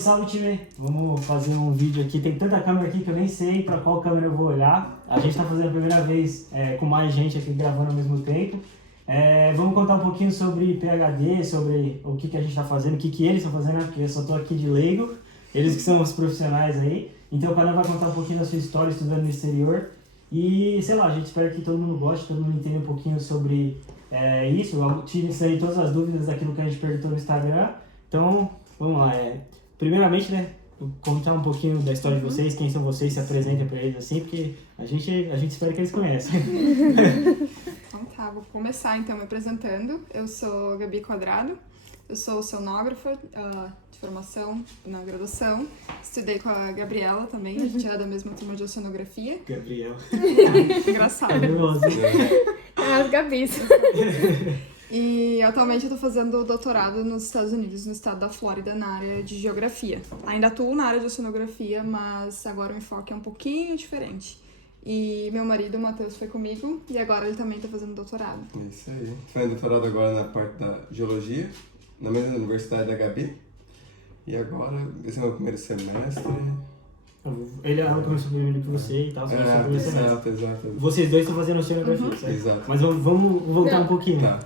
Salve, time! Vamos fazer um vídeo aqui. Tem tanta câmera aqui que eu nem sei para qual câmera eu vou olhar. A gente está fazendo a primeira vez com mais gente aqui gravando ao mesmo tempo. Vamos contar um pouquinho sobre PhD, sobre o que a gente está fazendo, o que eles estão fazendo, né? Porque eu só estou aqui de leigo, eles que são os profissionais aí. Então o canal vai contar um pouquinho da sua história estudando no exterior. E, sei lá, a gente espera que todo mundo goste, todo mundo entenda um pouquinho sobre isso. Eu tive aí todas as dúvidas daquilo que a gente perguntou no Instagram. Então, vamos lá. Primeiramente, né, contar um pouquinho da história de vocês, quem são vocês, se apresentem para eles assim, porque a gente espera que eles conheçam. Então tá, vou começar então me apresentando. Eu sou Gabi Quadrado, eu sou oceanógrafa de formação na graduação. Estudei com a Gabriela também, a gente era da mesma turma de oceanografia. Gabriel. Engraçado. As Gabis. E atualmente eu tô fazendo doutorado nos Estados Unidos, no estado da Flórida, na área de geografia. Ainda atuo na área de oceanografia, mas agora o enfoque é um pouquinho diferente. E meu marido, o Matheus, foi comigo e agora ele também tá fazendo doutorado. Isso aí. Fazendo doutorado agora na parte da geologia, na mesma universidade da Gabi. E agora, esse é o meu primeiro semestre. Ele começou primeiro que você e tal, você começou primeiro semestre. Exato. Vocês dois estão fazendo oceanografia, certo? Exato. Mas vamos voltar um pouquinho. Tá.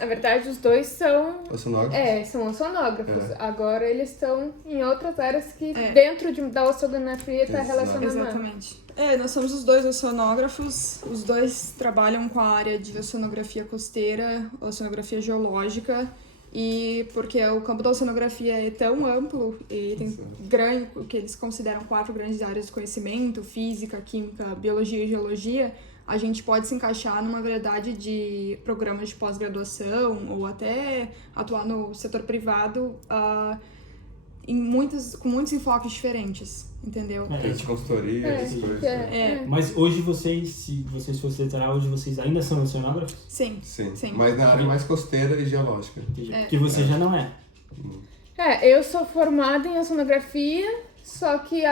Na verdade, os dois são... Oceanógrafos? São oceanógrafos. Agora eles estão em outras áreas que dentro da oceanografia está relacionada. Exatamente. Nós somos os dois oceanógrafos, os dois trabalham com a área de oceanografia costeira, oceanografia geológica, e porque o campo da oceanografia é tão amplo e tem o que eles consideram 4 grandes áreas de conhecimento, física, química, biologia e geologia, a gente pode se encaixar numa variedade de programas de pós-graduação ou até atuar no setor privado com muitos enfoques diferentes, entendeu? De consultoria, essas coisas. Mas hoje vocês, se vocês fossem literar, hoje vocês ainda são oceanógrafos? Sim. Mas na área mais costeira e geológica. Que você já não é. Eu sou formada em oceanografia, só que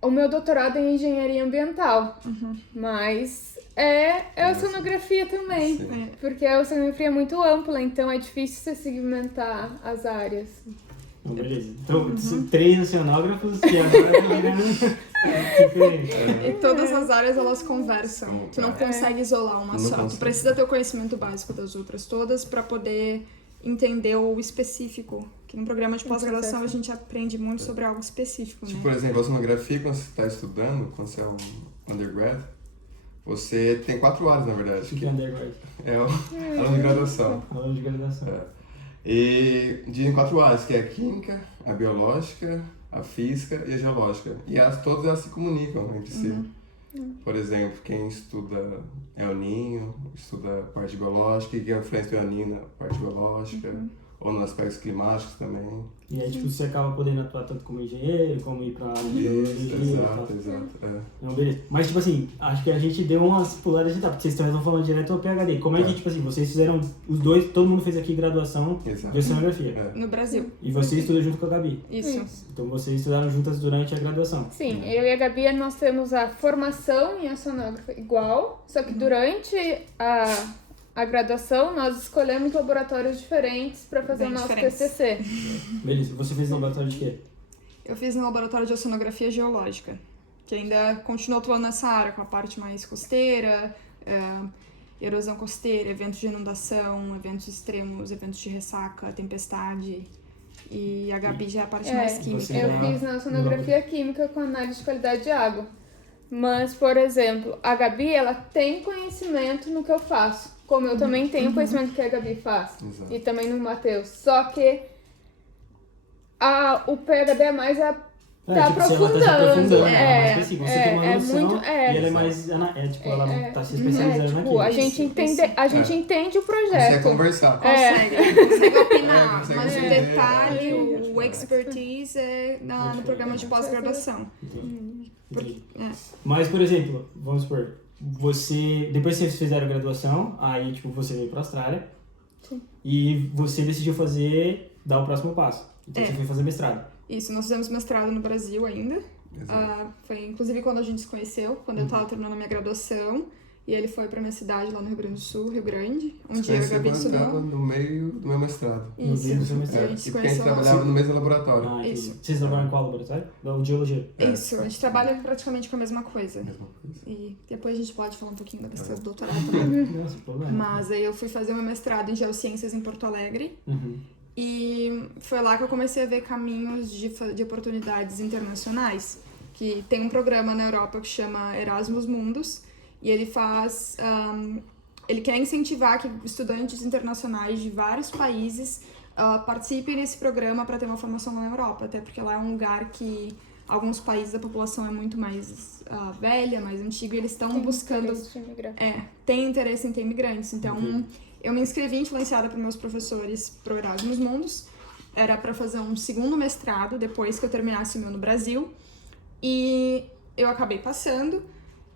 o meu doutorado é em engenharia ambiental. Mas é oceanografia também. Porque a oceanografia é muito ampla, então é difícil você segmentar as áreas. Então, beleza. Então, 3 oceanógrafos que agora estão virando diferente. E todas as áreas, elas conversam. Tu não consegue isolar uma só. Tu precisa ter o conhecimento básico das outras todas para poder entender o específico. Que no programa de pós-graduação a gente aprende muito sobre algo específico, Tipo, né? por exemplo, a oceanografia, quando você está estudando, quando você é um undergrad, você tem 4 áreas, na verdade. Que é undergrad? É o aluno de graduação. Aluno de graduação. E dividem em 4 áreas, que é a química, a biológica, a física e a geológica. E todas elas se comunicam entre si. Por exemplo, quem estuda El Niño, estuda a parte biológica, e quem influencia o El Niño na parte biológica, ou nos aspectos climáticos também. E aí, tipo, você acaba podendo atuar tanto como engenheiro, como ir pra área de biologia. Exato. Não, beleza. Mas, tipo assim, acho que a gente deu umas puladas de etapa, porque vocês estão falando direto ao PhD. Como é que, tipo assim, vocês fizeram, os dois, todo mundo fez aqui graduação de oceanografia. No Brasil. E você estudou junto com a Gabi. Isso. Então vocês estudaram juntas durante a graduação. Sim, eu e a Gabi, nós temos a formação em oceanógrafa igual, só que durante a graduação nós escolhemos laboratórios diferentes para fazer o nosso TCC. Beleza, você fez laboratório de quê? Eu fiz no laboratório de oceanografia geológica, que ainda continuo atuando nessa área, com a parte mais costeira, erosão costeira, eventos de inundação, eventos extremos, eventos de ressaca, tempestade. E a Gabi já é a parte mais química. Eu fiz na oceanografia química com análise de qualidade de água. Mas, por exemplo, a Gabi, ela tem conhecimento no que eu faço. Como eu também tenho conhecimento que a Gabi faz. Exato. E também no Matheus. Só que o PhD é mais tá aprofundando. Ela é mais específica. Você tem uma noção e ela é mais... ela tá se especializando naquilo. A gente entende o projeto. Consegue conversar. Consegue opinar. Mas o detalhe, o expertise é no programa de pós-graduação. Mas, por exemplo, vamos supor, depois que vocês fizeram a graduação, aí, tipo, você veio pra Austrália. Sim. E você decidiu dar o próximo passo. Então você foi fazer mestrado. Isso, nós fizemos mestrado no Brasil ainda. Foi inclusive quando a gente se conheceu, quando eu estava terminando a minha graduação. E ele foi pra minha cidade lá no Rio Grande do Sul, Rio Grande, onde eu e a Gabi Você estava estudou. no meio do meu mestrado. Isso, No seu a mestrado. gente se E porque a gente conheceu. trabalhava no mesmo laboratório. Ah, entendi. Isso. Vocês trabalham em qual laboratório? Da geologia. Isso, a gente trabalha praticamente com a mesma coisa. Mesma coisa. E depois a gente pode falar um pouquinho da pesquisa do doutorado também. Não, sem problema. Mas aí eu fui fazer o meu mestrado em Geociências em Porto Alegre. Uhum. E foi lá que eu comecei a ver caminhos de oportunidades internacionais. Que tem um programa na Europa que chama Erasmus Mundus. E ele faz... ele quer incentivar que estudantes internacionais de vários países participem desse programa para ter uma formação lá na Europa. Até porque lá é um lugar que alguns países a população é muito mais velha, mais antiga. E eles estão buscando... tem interesse em ter imigrantes. Então, eu me inscrevi influenciada por meus professores pro Erasmus Mundus. Era para fazer um segundo mestrado depois que eu terminasse o meu no Brasil. E eu acabei passando,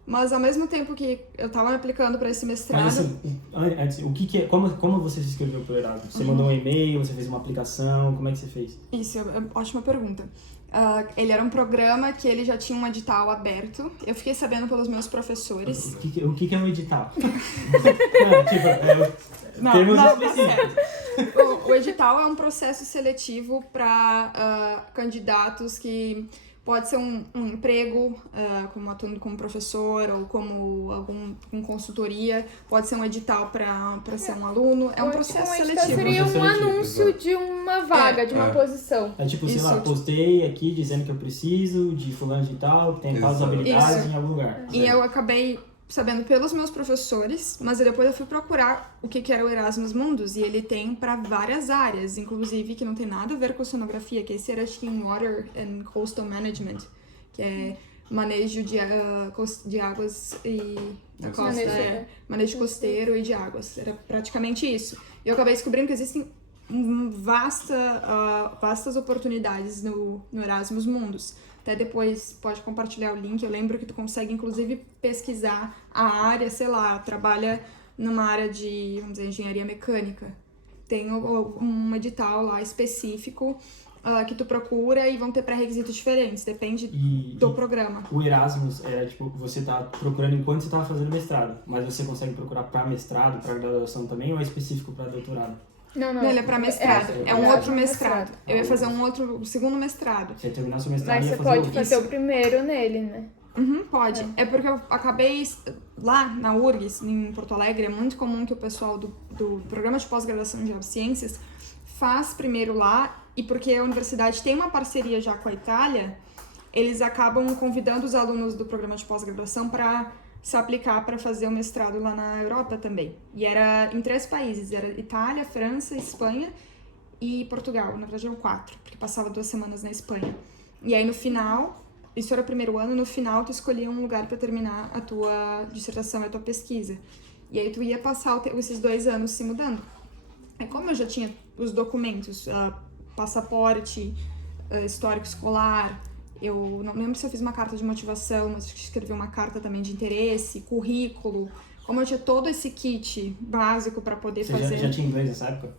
mas ao mesmo tempo que eu tava me aplicando para esse mestrado... Mas assim, antes, o que é, como você se inscreveu pro Erasmus? Você mandou um e-mail, você fez uma aplicação, como é que você fez? Isso, é ótima pergunta. Ele era um programa que ele já tinha um edital aberto. Eu fiquei sabendo pelos meus professores. O que é um edital? Termos específicos. O edital é um processo seletivo para candidatos que pode ser um emprego, como atuando como professor ou como com consultoria, pode ser um edital para ser um aluno, é um processo seletivo. Seria um anúncio de uma vaga, de uma posição. É tipo, sei Isso, lá, postei aqui dizendo que eu preciso de fulano de tal, que tem tais habilidades em algum lugar. E eu acabei sabendo pelos meus professores, mas depois eu fui procurar o que era o Erasmus Mundus, e ele tem para várias áreas, inclusive que não tem nada a ver com oceanografia, que esse era, acho que, em Water and Coastal Management, que é manejo de águas e da costa, manejo costeiro e de águas, era praticamente isso. E eu acabei descobrindo que existem vastas oportunidades no Erasmus Mundus. Até depois pode compartilhar o link. Eu lembro que tu consegue, inclusive, pesquisar a área, sei lá, trabalha numa área de, vamos dizer, engenharia mecânica. Tem um edital lá específico que tu procura e vão ter pré-requisitos diferentes, depende do programa. O Erasmus era tipo, você tá procurando enquanto você tava fazendo mestrado, mas você consegue procurar para mestrado, para graduação também, ou é específico para doutorado? Não, ele é para mestrado. É um outro mestrado. Eu ia fazer um segundo mestrado. Você ia terminar seu mestrado e ia você fazer pode fazer o primeiro nele, né? Pode. É porque eu acabei lá na URGS, em Porto Alegre, é muito comum que o pessoal do programa de pós-graduação em Geociências faz primeiro lá, e porque a universidade tem uma parceria já com a Itália, eles acabam convidando os alunos do programa de pós-graduação para se aplicar para fazer o mestrado lá na Europa também. E era em 3 países, era Itália, França, Espanha e Portugal. Na verdade eram 4, porque passava 2 semanas na Espanha. E aí no final, isso era o primeiro ano, no final tu escolhia um lugar para terminar a tua dissertação e a tua pesquisa. E aí tu ia passar esses 2 anos se mudando. É como eu já tinha os documentos, passaporte, histórico escolar... Eu não lembro se eu fiz uma carta de motivação, mas escrevi uma carta também de interesse, currículo. Como eu tinha todo esse kit básico para poder fazer... Você já tinha inglês nessa época?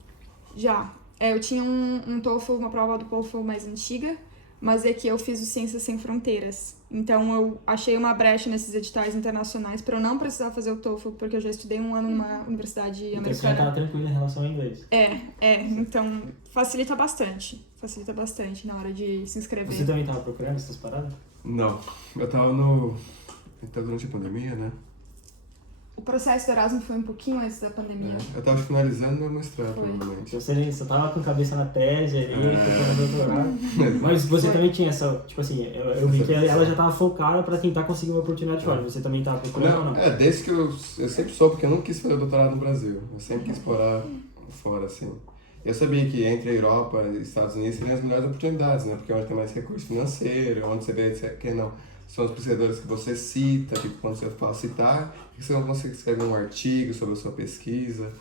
Já. Eu tinha um TOEFL, uma prova do TOEFL mais antiga, mas é que eu fiz o Ciências Sem Fronteiras. Então eu achei uma brecha nesses editais internacionais para eu não precisar fazer o TOEFL, porque eu já estudei um ano numa universidade americana. Então você já estava tranquilo em relação ao inglês? Então facilita bastante na hora de se inscrever. Você também estava procurando essas paradas? Não, eu tava durante a pandemia, né? O processo do Erasmus foi um pouquinho antes da pandemia. Eu tava finalizando meu mestrado, Foi. provavelmente. Você só tava com a cabeça na tese ali, tentando doutorado. Mas você também tinha essa, tipo assim, eu vi que ela já tava focada pra tentar conseguir uma oportunidade fora. Você também tava procurando ou não? Desde que eu sempre soube, porque eu não quis fazer doutorado no Brasil. Eu sempre quis explorar fora, assim. Eu sabia que entre a Europa e Estados Unidos seriam as melhores oportunidades, né? Porque é onde tem mais recurso financeiro, onde você vê que não são os pesquisadores que você cita, que quando você fala citar, que você não consegue escrever um artigo sobre a sua pesquisa.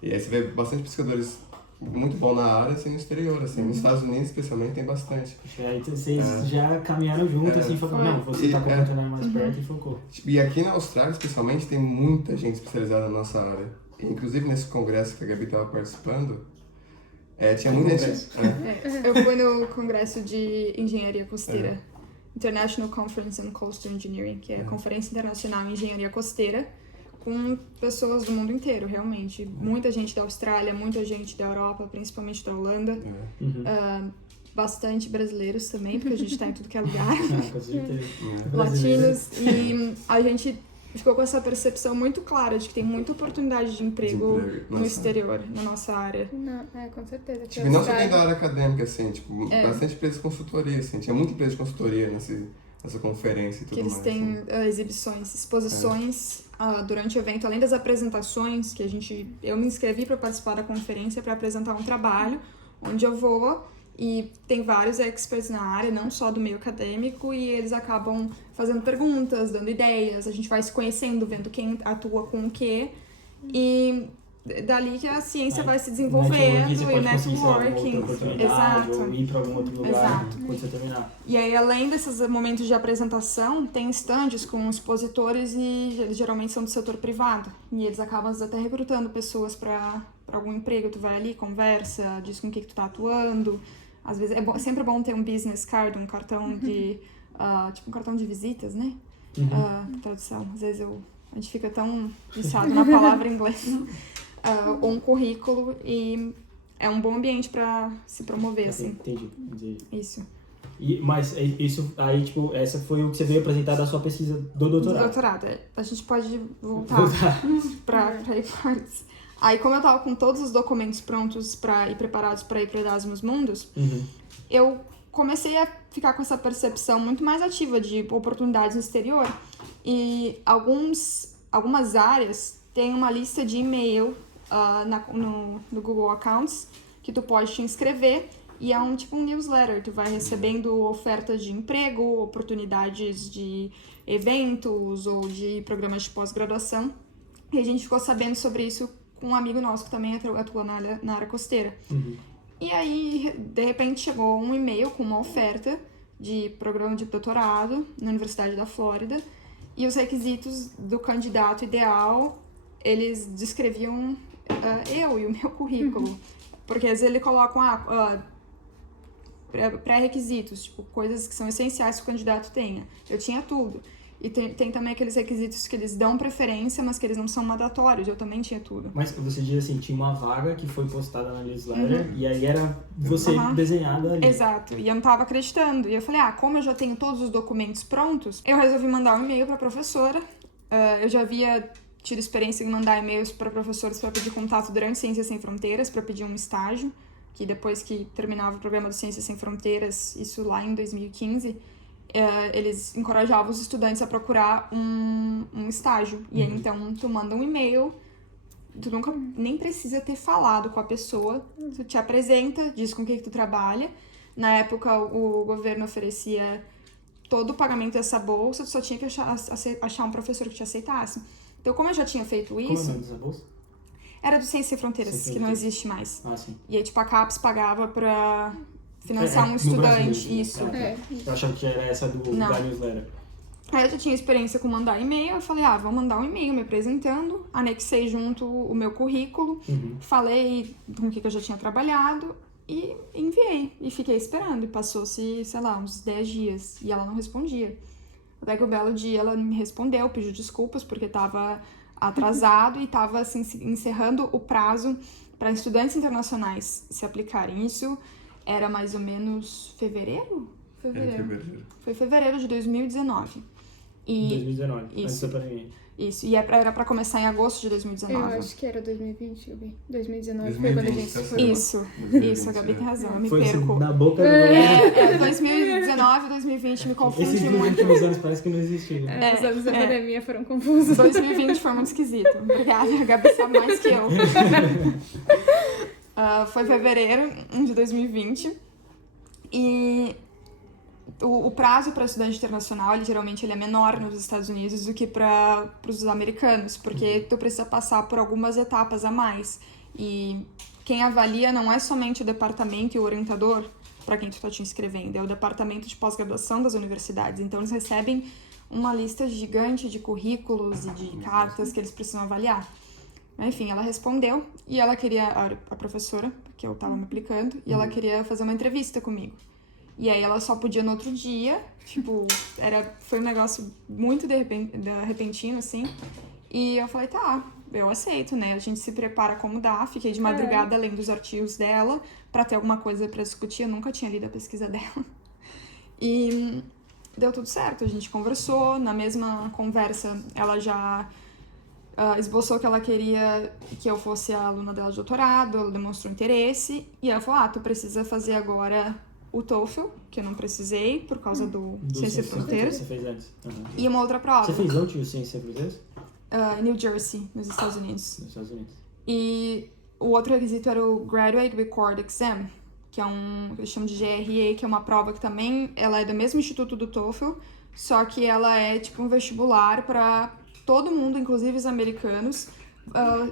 E aí você vê bastante pesquisadores muito bons na área, assim, no exterior, assim. Nos Estados Unidos, especialmente, tem bastante. Aí vocês já caminharam junto, assim, falaram, não, você tá com a oportunidade mais perto e focou. E aqui na Austrália, especialmente, tem muita gente especializada na nossa área. Inclusive, nesse congresso que a Gabi estava participando, tinha muita gente. Eu fui no congresso de engenharia costeira. International Conference on Coastal Engineering, que é a Conferência Internacional em Engenharia Costeira, com pessoas do mundo inteiro, realmente. Muita gente da Austrália, muita gente da Europa, principalmente da Holanda. Bastante brasileiros também, porque a gente tá em tudo que é lugar. Com certeza. Latinos. E a gente ficou com essa percepção muito clara de que tem muita oportunidade de emprego no exterior, na nossa área. Não, com certeza. Tipo, não só dentro da área acadêmica, assim, tipo, bastante empresa de consultoria, assim. Tinha muita empresa de consultoria nessa conferência e tudo mais. Que eles têm assim. exibições, exposições durante o evento, além das apresentações, que eu me inscrevi para participar da conferência para apresentar um trabalho, onde eu vou e tem vários experts na área, não só do meio acadêmico, e eles acabam fazendo perguntas, dando ideias, a gente vai se conhecendo, vendo quem atua com o quê, e dali que a ciência vai se desenvolvendo, e o networking, exato, ou ir para algum outro lugar quando você terminar. E aí, além desses momentos de apresentação, tem estandes com expositores e eles geralmente são do setor privado, e eles acabam até recrutando pessoas para algum emprego. Tu vai ali, conversa, diz com o que tu tá atuando. Às vezes sempre bom ter um business card, um cartão de tipo um cartão de visitas, né? Tradução. Às vezes a gente fica tão viciado na palavra em inglês. Ou um currículo, e é um bom ambiente para se promover, assim. Entendi. Isso. Mas isso aí, tipo, essa foi o que você veio apresentar da sua pesquisa do doutorado. Do doutorado, a gente pode voltar para ir partes. Aí, como eu tava com todos os documentos prontos e preparados para ir para Erasmus Mundus, eu comecei a ficar com essa percepção muito mais ativa de oportunidades no exterior. E algumas áreas têm uma lista de e-mail no Google Accounts que tu pode te inscrever, e é um newsletter. Tu vai recebendo ofertas de emprego, oportunidades de eventos ou de programas de pós-graduação. E a gente ficou sabendo sobre isso com um amigo nosso que também atua na área costeira. E aí, de repente, chegou um e-mail com uma oferta de programa de doutorado na Universidade da Flórida, e os requisitos do candidato ideal, eles descreviam eu e o meu currículo. Porque às vezes eles colocam pré-requisitos, tipo, coisas que são essenciais que o candidato tenha. Eu tinha tudo. E tem também aqueles requisitos que eles dão preferência, mas que eles não são mandatórios. Eu também tinha tudo. Mas você diz assim, tinha uma vaga que foi postada na newsletter, e aí era você desenhada ali. Exato. E eu não tava acreditando. E eu falei, como eu já tenho todos os documentos prontos, eu resolvi mandar um e-mail pra professora. Eu já havia tido experiência em mandar e-mails para professores para pedir contato durante Ciências Sem Fronteiras, para pedir um estágio, que depois que terminava o programa do Ciências Sem Fronteiras, isso lá em 2015, eles encorajavam os estudantes a procurar um estágio. E aí, então, tu manda um e-mail, tu nunca nem precisa ter falado com a pessoa, tu te apresenta, diz com o que tu trabalha. Na época, o governo oferecia todo o pagamento dessa bolsa, tu só tinha que achar um professor que te aceitasse. Então, como eu já tinha feito isso... Como é o nome dessa bolsa? Era do Ciências Sem Fronteiras, que não existe mais. Sim. E aí, tipo, a CAPES pagava pra financiar um estudante. Brasil, isso. Eu achava que era essa da newsletter. Aí eu já tinha experiência com mandar e-mail, eu falei, vou mandar um e-mail me apresentando, anexei junto o meu currículo, falei com o que eu já tinha trabalhado e enviei. E fiquei esperando, e passou-se, sei lá, uns 10 dias, e ela não respondia. Até que o belo dia ela me respondeu, pediu desculpas porque estava atrasado e estava assim, encerrando o prazo para estudantes internacionais se aplicarem. Isso era mais ou menos fevereiro? Foi fevereiro de 2019. 2019, isso. antes da pandemia. Isso, e era pra começar em agosto de 2019. Eu acho que era 2020, Gabi. 2019 foi quando a gente se foi. Isso, a Gabi tem razão, eu me perco. Assim, na boca do 2019, 2020 me confunde Esses muito. últimos anos parece que não existiu. Os anos da pandemia foram confusos. 2020 foi muito esquisito. Obrigada, a Gabi sabe mais que eu. Foi fevereiro de 2020 e o prazo para estudante internacional, ele é menor nos Estados Unidos do que para os americanos, porque tu precisa passar por algumas etapas a mais. E quem avalia não é somente o departamento e o orientador para quem tu está te inscrevendo, é o departamento de pós-graduação das universidades. Então eles recebem uma lista gigante de currículos e de cartas que eles precisam avaliar. Enfim, ela respondeu e ela queria, a professora, que eu estava me aplicando, e ela queria fazer uma entrevista comigo. E aí ela só podia no outro dia, tipo, foi um negócio muito repentino, assim. E eu falei, tá, eu aceito, né? A gente se prepara como dá. Fiquei de madrugada lendo os artigos dela pra ter alguma coisa pra discutir. Eu nunca tinha lido a pesquisa dela. E deu tudo certo, a gente conversou. Na mesma conversa, ela já esboçou que ela queria que eu fosse a aluna dela de doutorado. Ela demonstrou interesse. E ela falou, tu precisa fazer agora o TOEFL, que eu não precisei por causa do Ciência Sem Fronteiras. Você fez antes. E uma outra prova. Você fez antes o Ciência Sem Fronteiras? New Jersey, nos Estados Unidos. Nos Estados Unidos. E o outro requisito era o Graduate Record Exam, que é eles chamam de GRE, que é uma prova que também ela é do mesmo instituto do TOEFL, só que ela é tipo um vestibular para todo mundo, inclusive os americanos,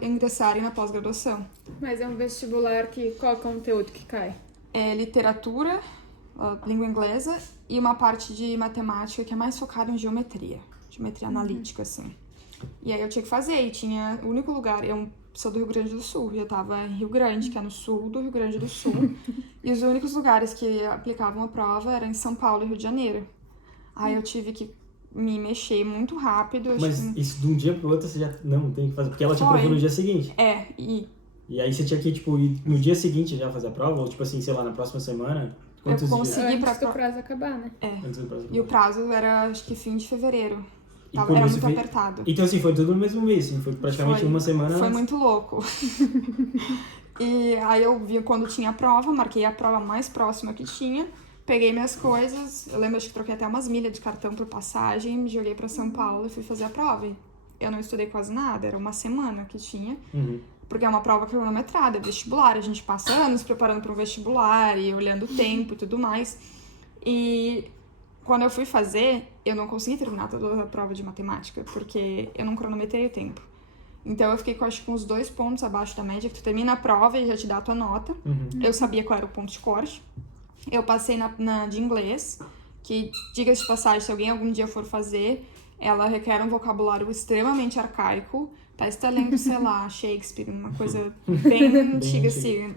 ingressarem na pós-graduação. Mas é um vestibular que qual é o conteúdo que cai? É literatura, língua inglesa, e uma parte de matemática que é mais focada em geometria analítica, assim. E aí eu tinha que fazer, e tinha o único lugar, eu sou do Rio Grande do Sul, eu tava em Rio Grande, que é no sul do Rio Grande do Sul, e os únicos lugares que aplicavam a prova eram em São Paulo e Rio de Janeiro. Aí eu tive que me mexer muito rápido. Mas isso de um dia pro outro você já não tem que fazer, porque ela tinha prova no dia seguinte. E aí você tinha que, tipo, ir no dia seguinte já fazer a prova, ou tipo assim, sei lá, na próxima semana? Quantos eu consegui dias? Antes do prazo acabar, né? Antes do prazo acabar. E o prazo era, acho que fim de fevereiro. E Era como muito você fez? apertado. Então assim, foi tudo no mesmo mês, assim, foi praticamente uma semana. Foi muito louco. E aí eu vi quando tinha a prova, marquei a prova mais próxima que tinha, peguei minhas coisas, eu lembro, acho que troquei até umas milhas de cartão por passagem, me joguei pra São Paulo e fui fazer a prova. E eu não estudei quase nada, era uma semana que tinha. Porque é uma prova cronometrada, é vestibular, a gente passa anos preparando para um vestibular e olhando o tempo e tudo mais. E quando eu fui fazer, eu não consegui terminar toda a prova de matemática, porque eu não cronometrei o tempo. Então eu fiquei, acho que uns 2 pontos abaixo da média, que tu termina a prova e já te dá a tua nota. Eu sabia qual era o ponto de corte. Eu passei na de inglês, que, diga-se de passagem, se alguém algum dia for fazer, ela requer um vocabulário extremamente arcaico. Parece que tá lendo, sei lá, Shakespeare, uma coisa bem antiga, assim.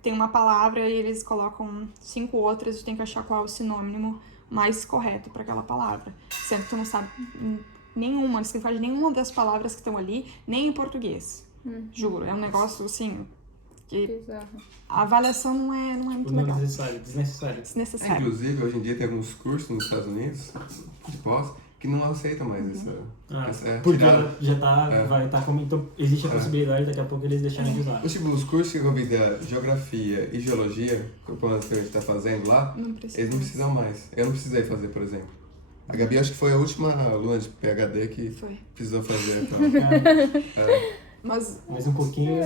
Tem uma palavra e eles colocam 5 outras e tu tem que achar qual é o sinônimo mais correto para aquela palavra. Sendo que tu não sabe nenhuma, não significa nenhuma das palavras que estão ali, nem em português. Juro, é um negócio, assim, que Bizarro. a avaliação não é muito legal. Desnecessário. Inclusive, hoje em dia tem alguns cursos nos Estados Unidos, de pós, que não aceitam mais essa porque ela já vai estar como. Então, existe a possibilidade daqui a pouco eles deixarem de usar. Tipo, os cursos que eu vi da geografia e geologia, que a gente tá fazendo lá, eles não precisam mais. Eu não precisei fazer, por exemplo. A Gabi acho que foi a última aluna de PhD que precisou fazer. Então. Mas um pouquinho.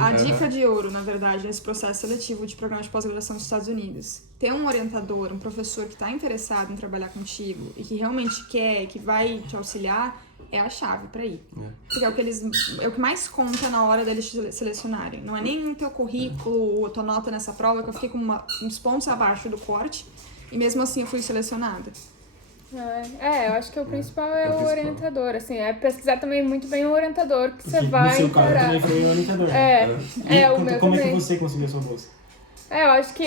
A dica de ouro, na verdade, nesse processo seletivo de programa de pós-graduação dos Estados Unidos, ter um orientador, um professor que está interessado em trabalhar contigo e que realmente quer, que vai te auxiliar, é a chave para ir. Porque é o que mais conta na hora deles te selecionarem. Não é nem o teu currículo ou a tua nota nessa prova, que eu fiquei com uns pontos abaixo do corte e mesmo assim eu fui selecionada. Eu acho que o principal é o orientador, assim, é pesquisar também muito bem o orientador que você vai no seu caso encarar. também foi o orientador. O meu como também. É que você conseguiu a sua bolsa? Eu acho que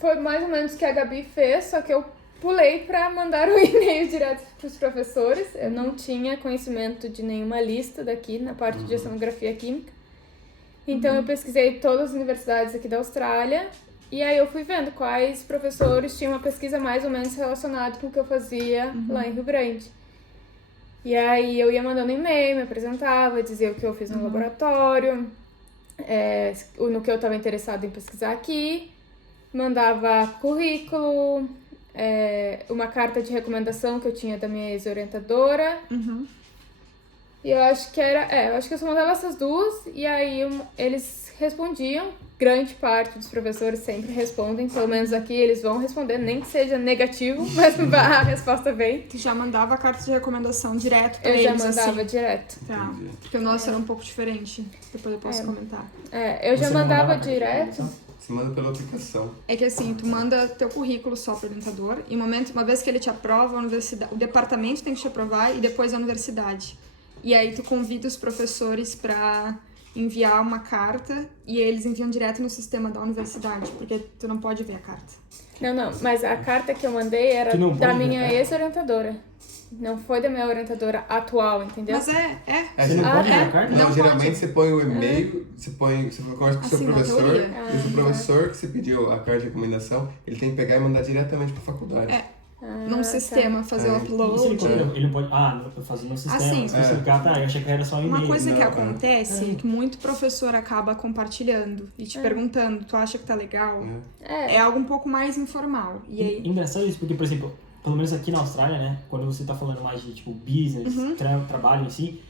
foi mais ou menos o que a Gabi fez, só que eu pulei pra mandar o e-mail direto pros professores. Eu não tinha conhecimento de nenhuma lista daqui na parte de oceanografia química. Então eu pesquisei todas as universidades aqui da Austrália. E aí eu fui vendo quais professores tinham uma pesquisa mais ou menos relacionada com o que eu fazia lá em Rio Grande. E aí eu ia mandando e-mail, me apresentava, dizia o que eu fiz no laboratório, no que eu estava interessada em pesquisar aqui, mandava currículo, uma carta de recomendação que eu tinha da minha ex-orientadora. E eu acho que eu acho que eu só mandava essas duas, e aí eles respondiam. Grande parte dos professores sempre respondem, pelo menos aqui eles vão responder, nem que seja negativo, mas a resposta vem. Tu já mandava a carta de recomendação direto pra eles, eles, já mandava assim. direto. Tá, porque o nosso era um pouco diferente, depois eu posso comentar. Eu já mandava direto. Você manda pela aplicação. É que assim, tu manda teu currículo só pro orientador, e uma vez que ele te aprova, o departamento tem que te aprovar e depois a universidade. E aí tu convida os professores pra enviar uma carta e eles enviam direto no sistema da universidade, porque tu não pode ver a carta. Não, mas a carta que eu mandei era da minha ex-orientadora. Não foi da minha orientadora atual, entendeu? Mas é. Você não pode é? dar carta? Não, Não geralmente pode. você põe o e-mail, você conversa com o seu Assim, na professor, teoria. e o seu professor que você pediu a carta de recomendação, ele tem que pegar e mandar diretamente pra faculdade. Num sistema, fazer o E se upload. ele não pode... Ah, eu faço no sistema. Assim, Se você clicar, tá, eu achei que era só um e-mail. Uma coisa que Não, acontece é que muito professor acaba compartilhando e te perguntando, tu acha que tá legal? É algo um pouco mais informal. E aí, Engraçado isso, porque, por exemplo, pelo menos aqui na Austrália, né, quando você tá falando mais de, tipo, business, trabalho em si,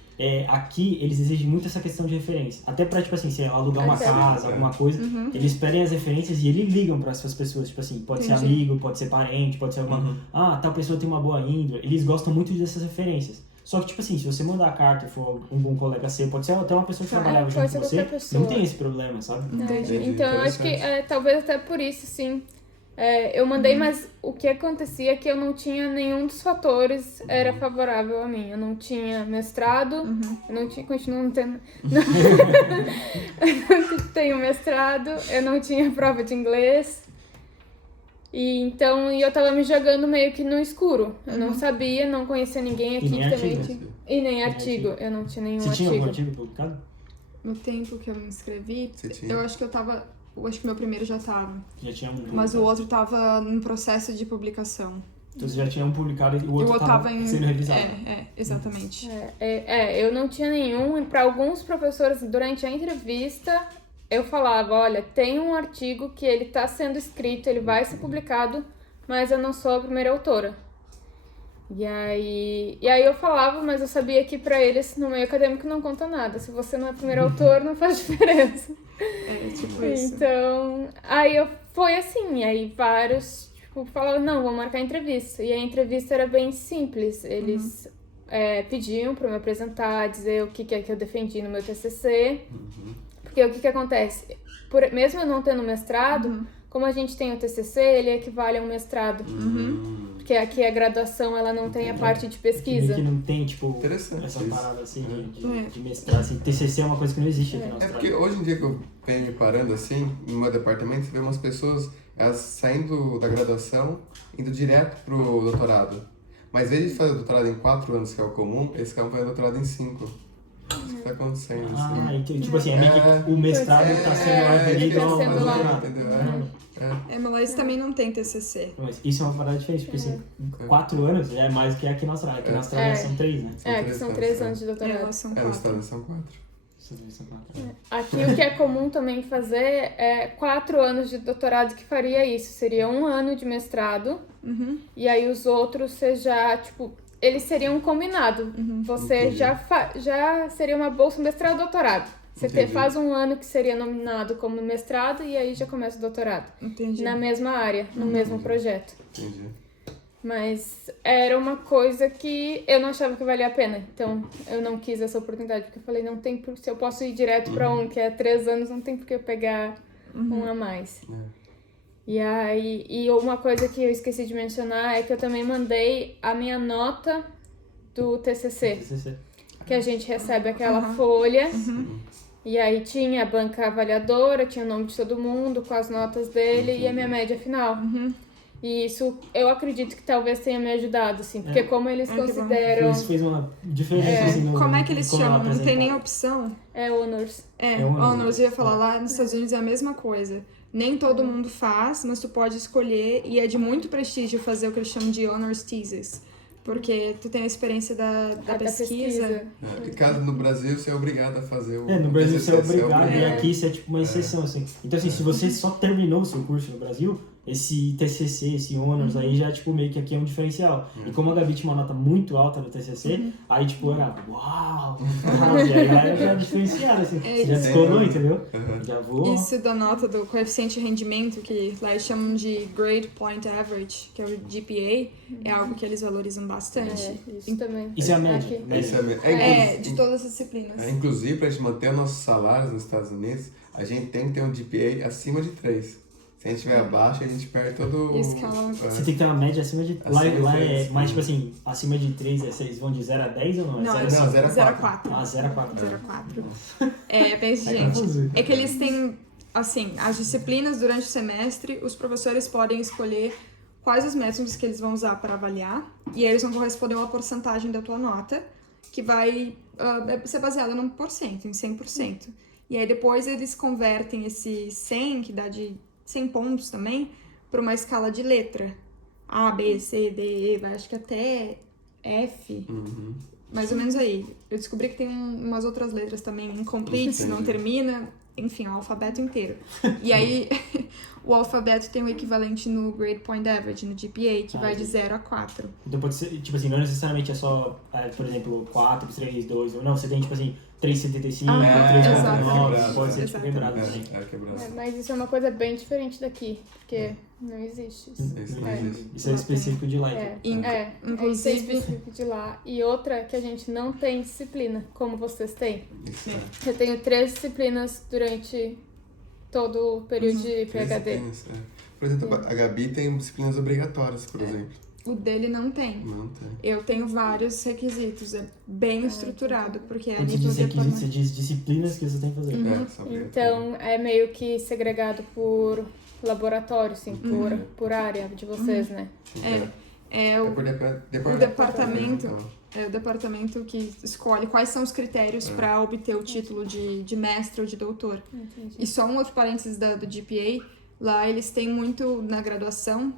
aqui eles exigem muito essa questão de referência. Até pra, tipo assim, se alugar uma casa, alguma coisa, eles pedem as referências e eles ligam pra essas pessoas, tipo assim, pode ser amigo, pode ser parente, pode ser alguma... Ah, tal pessoa tem uma boa índole. Eles gostam muito dessas referências. Só que, tipo assim, se você mandar a carta e for um bom colega seu, pode ser até uma pessoa que trabalhava junto com você, não tem esse problema, sabe? Entendi, Então, eu acho que talvez até por isso, sim. Eu mandei, mas o que acontecia é que eu não tinha nenhum dos fatores era favorável a mim. Eu não tinha mestrado, eu não tinha, continuo não tendo. Eu não tenho mestrado, eu não tinha prova de inglês. E então eu tava me jogando meio que no escuro. Eu não sabia, não conhecia ninguém aqui nem que também artigo. tinha. E nem artigo, eu não tinha nenhum Você tinha algum artigo. artigo publicado? no tempo que eu me inscrevi, Você tinha? eu acho que meu primeiro já tava. Já tinha um. Mas o outro tava em processo de publicação. Então você já tinha um publicado e o E o outro outro tava tava em. sendo revisado. Exatamente. Eu não tinha nenhum. Para alguns professores, durante a entrevista, eu falava, olha, tem um artigo que ele tá sendo escrito, ele vai ser publicado, mas eu não sou a primeira autora. E aí eu falava, mas eu sabia que pra eles, no meio acadêmico, não conta nada. Se você não é primeiro autor, não faz diferença. Tipo isso. Então, aí foi assim, aí vários, falavam, não, vou marcar a entrevista. E a entrevista era bem simples, eles pediam pra eu me apresentar, dizer o que é que eu defendi no meu TCC. Porque o que acontece? Mesmo eu não tendo mestrado, como a gente tem o TCC, ele equivale a um mestrado. Porque aqui a graduação, ela não tem a parte de pesquisa. Que não tem, tipo, essa parada assim de mestrado. Assim, TCC é uma coisa que não existe aqui na Austrália. Porque hoje em dia que eu venho parando assim, no meu departamento, você vê umas pessoas elas saindo da graduação, indo direto pro doutorado. Mas em vez de fazer o doutorado em 4 anos, que é o comum, eles ficam fazendo doutorado em 5. Isso que tá acontecendo, assim. Então, tipo assim, é meio que o mestrado tá sendo aderido ao doutorado. Entendeu? Mas também não tem TCC. Mas isso é uma parada diferente, porque assim, 4 anos já é mais do que aqui na Austrália. Aqui na Austrália são 3, né? Que são 3 anos de doutorado. Elas são No 4. estado são 4. Aqui o que é comum também fazer é 4 anos de doutorado que faria isso. Seria 1 ano de mestrado. E aí os outros você já, eles seriam combinado. Você já seria uma bolsa mestrado doutorado. Você faz 1 ano que seria nominado como mestrado e aí já começa o doutorado. Entendi. Na mesma área, no mesmo projeto. Entendi. Mas era uma coisa que eu não achava que valia a pena. Então, eu não quis essa oportunidade. Porque eu falei, não tem por... Se eu posso ir direto para um que é 3 anos, não tem por que eu pegar 1 a mais. E aí... E uma coisa que eu esqueci de mencionar é que eu também mandei a minha nota do TCC. Que a gente recebe aquela folha. E aí tinha a banca avaliadora, tinha o nome de todo mundo, com as notas dele e a minha média final. E isso, eu acredito que talvez tenha me ajudado, assim, porque como eles consideram... Isso fez uma diferença, assim, Como é que eles chamam? Não tem nem apresentar. opção. É honors. Honors, eu ia falar, lá nos Estados Unidos é a mesma coisa. Nem todo mundo faz, mas tu pode escolher, e é de muito prestígio fazer o que eles chamam de honors thesis. Porque tu tem a experiência da pesquisa. E caso no Brasil você é obrigado a fazer o No Brasil você é TCC, obrigado, e aqui isso é tipo uma exceção, assim. Então, assim, se você só terminou o seu curso no Brasil, esse TCC, esse honors aí já, meio que aqui é um diferencial. E como a Gabi tinha uma nota muito alta no TCC, aí, era uau! E aí ela já diferenciada, assim. Você já descolou, entendeu? Já vou... Isso da nota do coeficiente de rendimento, que lá eles chamam de Grade Point Average, que é o GPA, é algo que eles valorizam bastante. Isso também. Isso é a média. Aqui. Isso é De todas as disciplinas. Inclusive, para a gente manter os nossos salários nos Estados Unidos, a gente tem que ter um GPA acima de 3. Se a gente estiver abaixo, a gente perde todo Isso que ela... Você tem que ter uma média acima de... Lá é mais, acima de 3, vocês vão de 0 a 10 ou não? Não, é 0 a 0 a 4. 0 a 4. 0 a 4. Pensa, gente, é que eles têm, assim, as disciplinas durante o semestre, os professores podem escolher quais os métodos que eles vão usar para avaliar, e aí eles vão corresponder a uma porcentagem da tua nota, que vai ser baseada num porcento, em 100%. E aí depois eles convertem esse 100, que dá de 100 pontos também, para uma escala de letra. A, B, C, D, E, vai acho que até F. Mais ou menos aí. Eu descobri que tem umas outras letras também, incomplete, se não termina, enfim, o alfabeto inteiro. E aí, o alfabeto tem o equivalente no Grade Point Average, no GPA, que vai de 0 a 4. Então pode ser, tipo assim, não necessariamente é só, por exemplo, 4, 3, 2, não, você tem tipo assim, 3,75, 3,9, pode ser tipo quebrado assim. Quebrado. Mas isso é uma coisa bem diferente daqui, porque não existe isso. Isso é específico de lá. Isso é Inclusive, específico de lá. E outra que a gente não tem disciplina, como vocês têm. Isso. Eu tenho 3 disciplinas durante todo o período de PhD. Por exemplo, a Gabi tem disciplinas obrigatórias, por exemplo. o dele não tem. Não tem. Eu tenho vários requisitos, é bem estruturado, porque é Quando você nível diz requisitos, departamento. você diz disciplinas que você tem que fazer. Só obrigatório. Então é meio que segregado por laboratório, assim, por área de vocês, né? É É o por o departamento. Então, É o departamento que escolhe quais são os critérios para obter o título de mestre ou de doutor. Entendi. E só um outro parênteses do GPA, lá eles têm muito na graduação,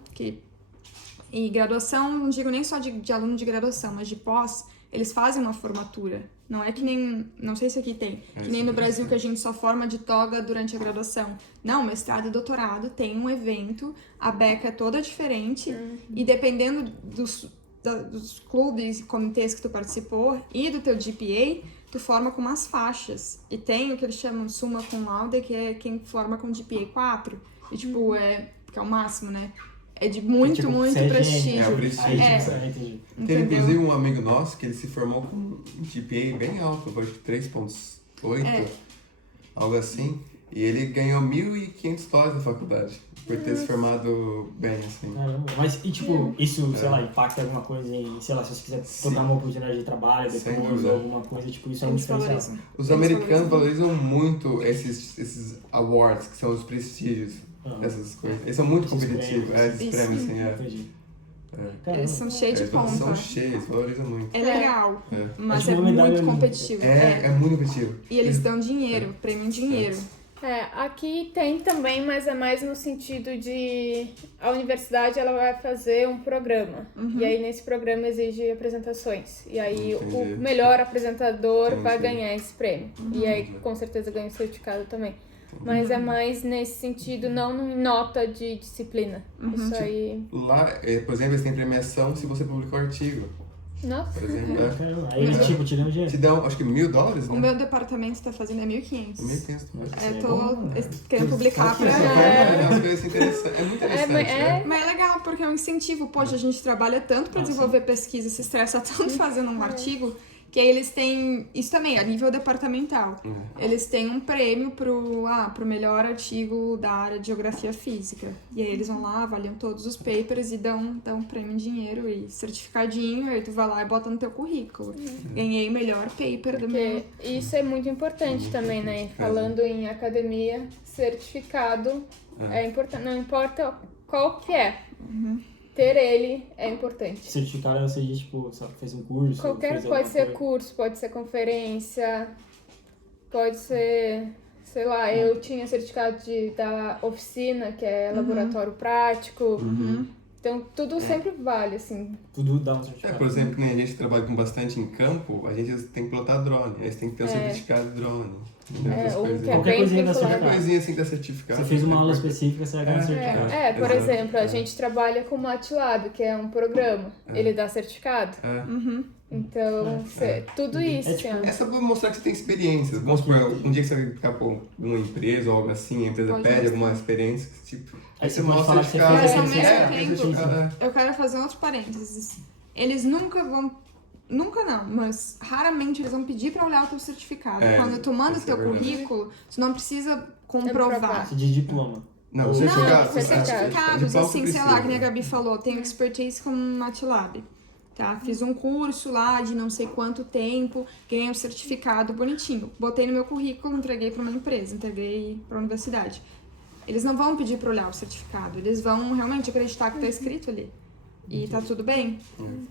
e graduação, não digo nem só de aluno de graduação, mas de pós, eles fazem uma formatura. Não é que nem, não sei se aqui tem, que nem no Brasil que a gente só forma de toga durante a graduação. Não, mestrado e doutorado tem um evento, a beca é toda diferente, e dependendo dos clubes e comitês que tu participou e do teu GPA, tu forma com umas faixas. E tem o que eles chamam summa cum laude, que é quem forma com GPA 4. E tipo, que é o máximo, né? É de muito, tipo, muito CGM, prestígio. é o prestígio. Entendi. Teve Entendeu? inclusive um amigo nosso que ele se formou com um GPA bem alto, acho que 3,8, algo assim. E ele ganhou $1.500 na faculdade, por ter se formado bem, assim. Caramba. Mas, e tipo, isso, sei lá, impacta alguma coisa em, sei lá, se você quiser procurar uma oportunidade de trabalho Sem depois, dúvida. ou alguma coisa, tipo, isso é um Eles diferencial. valorizam. Os Eles americanos valorizam muito esses awards, que são os prestígios dessas coisas. Eles são muito Esses competitivos, prêmios. esses Isso. prêmios, assim, Entendi. Caramba. Eles são cheios de Eles ponta. são cheios, valorizam muito. É legal, mas Acho é uma medalha muito muito. competitivo. É muito competitivo. E eles dão dinheiro, prêmio em dinheiro. Aqui tem também, mas é mais no sentido de a universidade ela vai fazer um programa. E aí nesse programa exige apresentações. E aí Entendi. o melhor apresentador Entendi. vai ganhar esse prêmio. E aí com certeza ganha o certificado também. Mas é mais nesse sentido, não em nota de disciplina. Isso aí. Lá, por exemplo, eles têm premiação se você publicou artigo, Nossa. por exemplo. Caramba. Aí eles, tipo, te dão dinheiro. Te dão, acho que $1.000, O né? meu departamento tá fazendo é 1.500. $1.500. Eu tô querendo publicar pra... É umas coisas interessantes. É muito interessante, né? Mas é legal, porque é um incentivo. Poxa, a gente trabalha tanto pra desenvolver pesquisa, se estressa tanto fazendo um artigo, que aí eles têm... Isso também, a nível departamental. Eles têm um prêmio pro melhor artigo da área de geografia física. E aí eles vão lá, avaliam todos os papers e dão um prêmio em dinheiro e certificadinho. Aí tu vai lá e bota no teu currículo. Ganhei o melhor paper do meu... Porque isso é muito importante também, né? Falando em academia, certificado é importante. Não importa qual que é. Ter ele é importante. Certificado, ou seja, tipo, sabe, fez um curso. Qualquer, fez pode alguma ser coisa. curso, pode ser conferência, pode ser, sei lá, eu tinha certificado da oficina, que é laboratório prático. Então tudo sempre vale, assim. Tudo dá um certificado. Por exemplo, que nem a gente trabalha com bastante em campo, a gente tem que pilotar drone, aí você tem que ter um certificado de drone. Essas Um coisas. que é Qualquer bem coisinha dá vinculado. Qualquer coisinha assim que dá certificado. Você fez uma aula específica, você vai ganhar um certificado. Por Exato. exemplo, a gente trabalha com o MATLAB, que é um programa. Ele dá certificado. Então, tudo isso. É assim, tipo- ó. É só pra mostrar que você tem experiência. Vamos supor, um dia que você vai ficar por uma empresa ou algo assim, a empresa Pode pede mostrar. alguma experiência, tipo, Aí você pode falar que você fez Mas ao aquele mesmo certificado. tempo, eu quero fazer outro parênteses. Eles nunca vão... Nunca não, mas raramente eles vão pedir pra olhar o teu certificado. Quando tu manda o isso teu é verdade. currículo, tu não precisa comprovar. Você diz diploma. Não, Ou- certificado. Certificados, De qual assim, você sei lá, que nem a precisa. Gabi falou, tenho expertise com MATLAB. Tá? Fiz um curso lá de não sei quanto tempo, ganhei um certificado bonitinho. Botei no meu currículo, entreguei pra uma empresa, entreguei pra universidade. eles não vão pedir pra olhar o certificado, eles vão realmente acreditar que tá escrito ali. E tá tudo bem.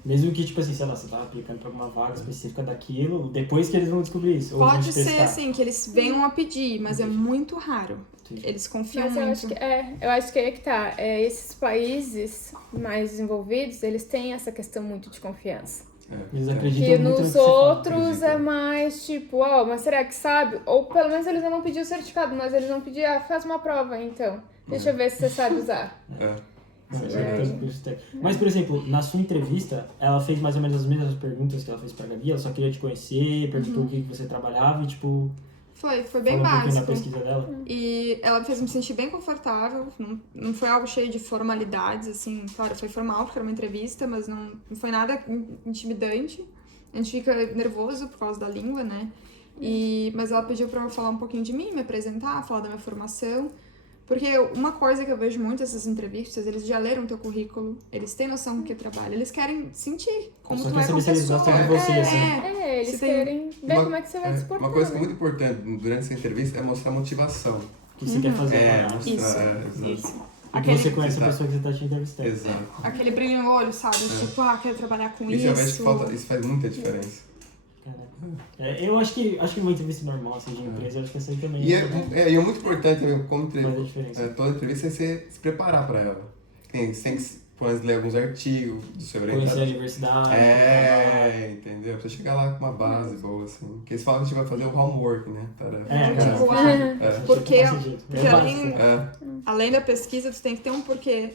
Mesmo que, tipo assim, sei lá, você tá aplicando pra alguma vaga específica daquilo, depois que eles vão descobrir isso. Ou vão Pode te ser, testar. assim, que eles venham a pedir, mas é muito raro. Entendi. Eles confiam Mas eu muito. acho que aí é que tá. Esses países mais desenvolvidos, eles têm essa questão muito de confiança. Eles É. acreditam Que muito no que nos você fala. outros acredita. é mais tipo, mas será que sabe? Ou pelo menos eles não vão pedir o certificado, mas eles vão pedir, faz uma prova então. Deixa eu ver se você sabe usar. Não, É isso é verdade. coisa. Mas, por exemplo, na sua entrevista, ela fez mais ou menos as mesmas perguntas que ela fez pra Gabi, ela só queria te conhecer, perguntou o que você trabalhava e, tipo, Foi bem falou um pouquinho da básico. pesquisa dela. E ela fez me sentir bem confortável, não foi algo cheio de formalidades, assim, claro, foi formal porque era uma entrevista, mas não foi nada intimidante. A gente fica nervoso por causa da língua, né? Mas ela pediu pra eu falar um pouquinho de mim, me apresentar, falar da minha formação. Porque uma coisa que eu vejo muito nessas entrevistas, eles já leram teu currículo, eles têm noção do que trabalha, eles querem sentir como Só tu quer é saber como se eles pessoa. gostam de você, assim. Eles Você tem- querem ver Uma- como é que você vai se portar. Uma coisa que é né? muito importante durante essa entrevista é mostrar motivação. O que você quer fazer agora. mostrar. Isso, exato. isso. E Aquele- você conhece a Exato. pessoa que você tá te entrevistando. Exato. Aquele brilho no olho, sabe? Tipo, quero trabalhar com Isso, eu acho isso. que falta, isso faz muita diferença. Eu acho que uma entrevista normal, assim, de empresa, eu acho que essa aí também E é muito importante também, como faz a diferença. toda entrevista, é você se preparar para ela. Você tem que por exemplo, ler alguns artigos do seu Conhecer a orientador. universidade. Entendeu? Pra você chegar lá com uma base boa, assim. Porque eles falam que a gente vai fazer o homework, né? Tipo, porque além da pesquisa, tu tem que ter um porquê.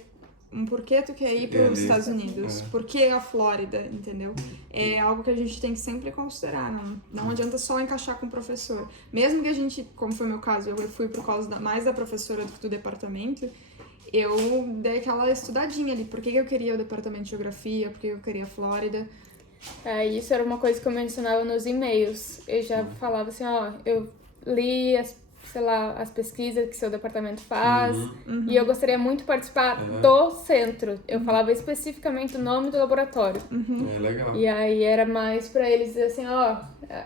Um porquê tu quer ir para os Estados Unidos. Por que a Flórida, entendeu? É algo que a gente tem que sempre considerar. Não adianta só encaixar com o professor. Mesmo que a gente, como foi o meu caso, eu fui por causa mais da professora do que do departamento, eu dei aquela estudadinha ali. Por que eu queria o departamento de geografia? Por que eu queria a Flórida? Isso era uma coisa que eu mencionava nos e-mails. Eu já falava assim, eu li as pesquisas que seu departamento faz e eu gostaria muito de participar do centro. Eu falava especificamente o nome do laboratório. É legal. E aí era mais pra eles dizer assim,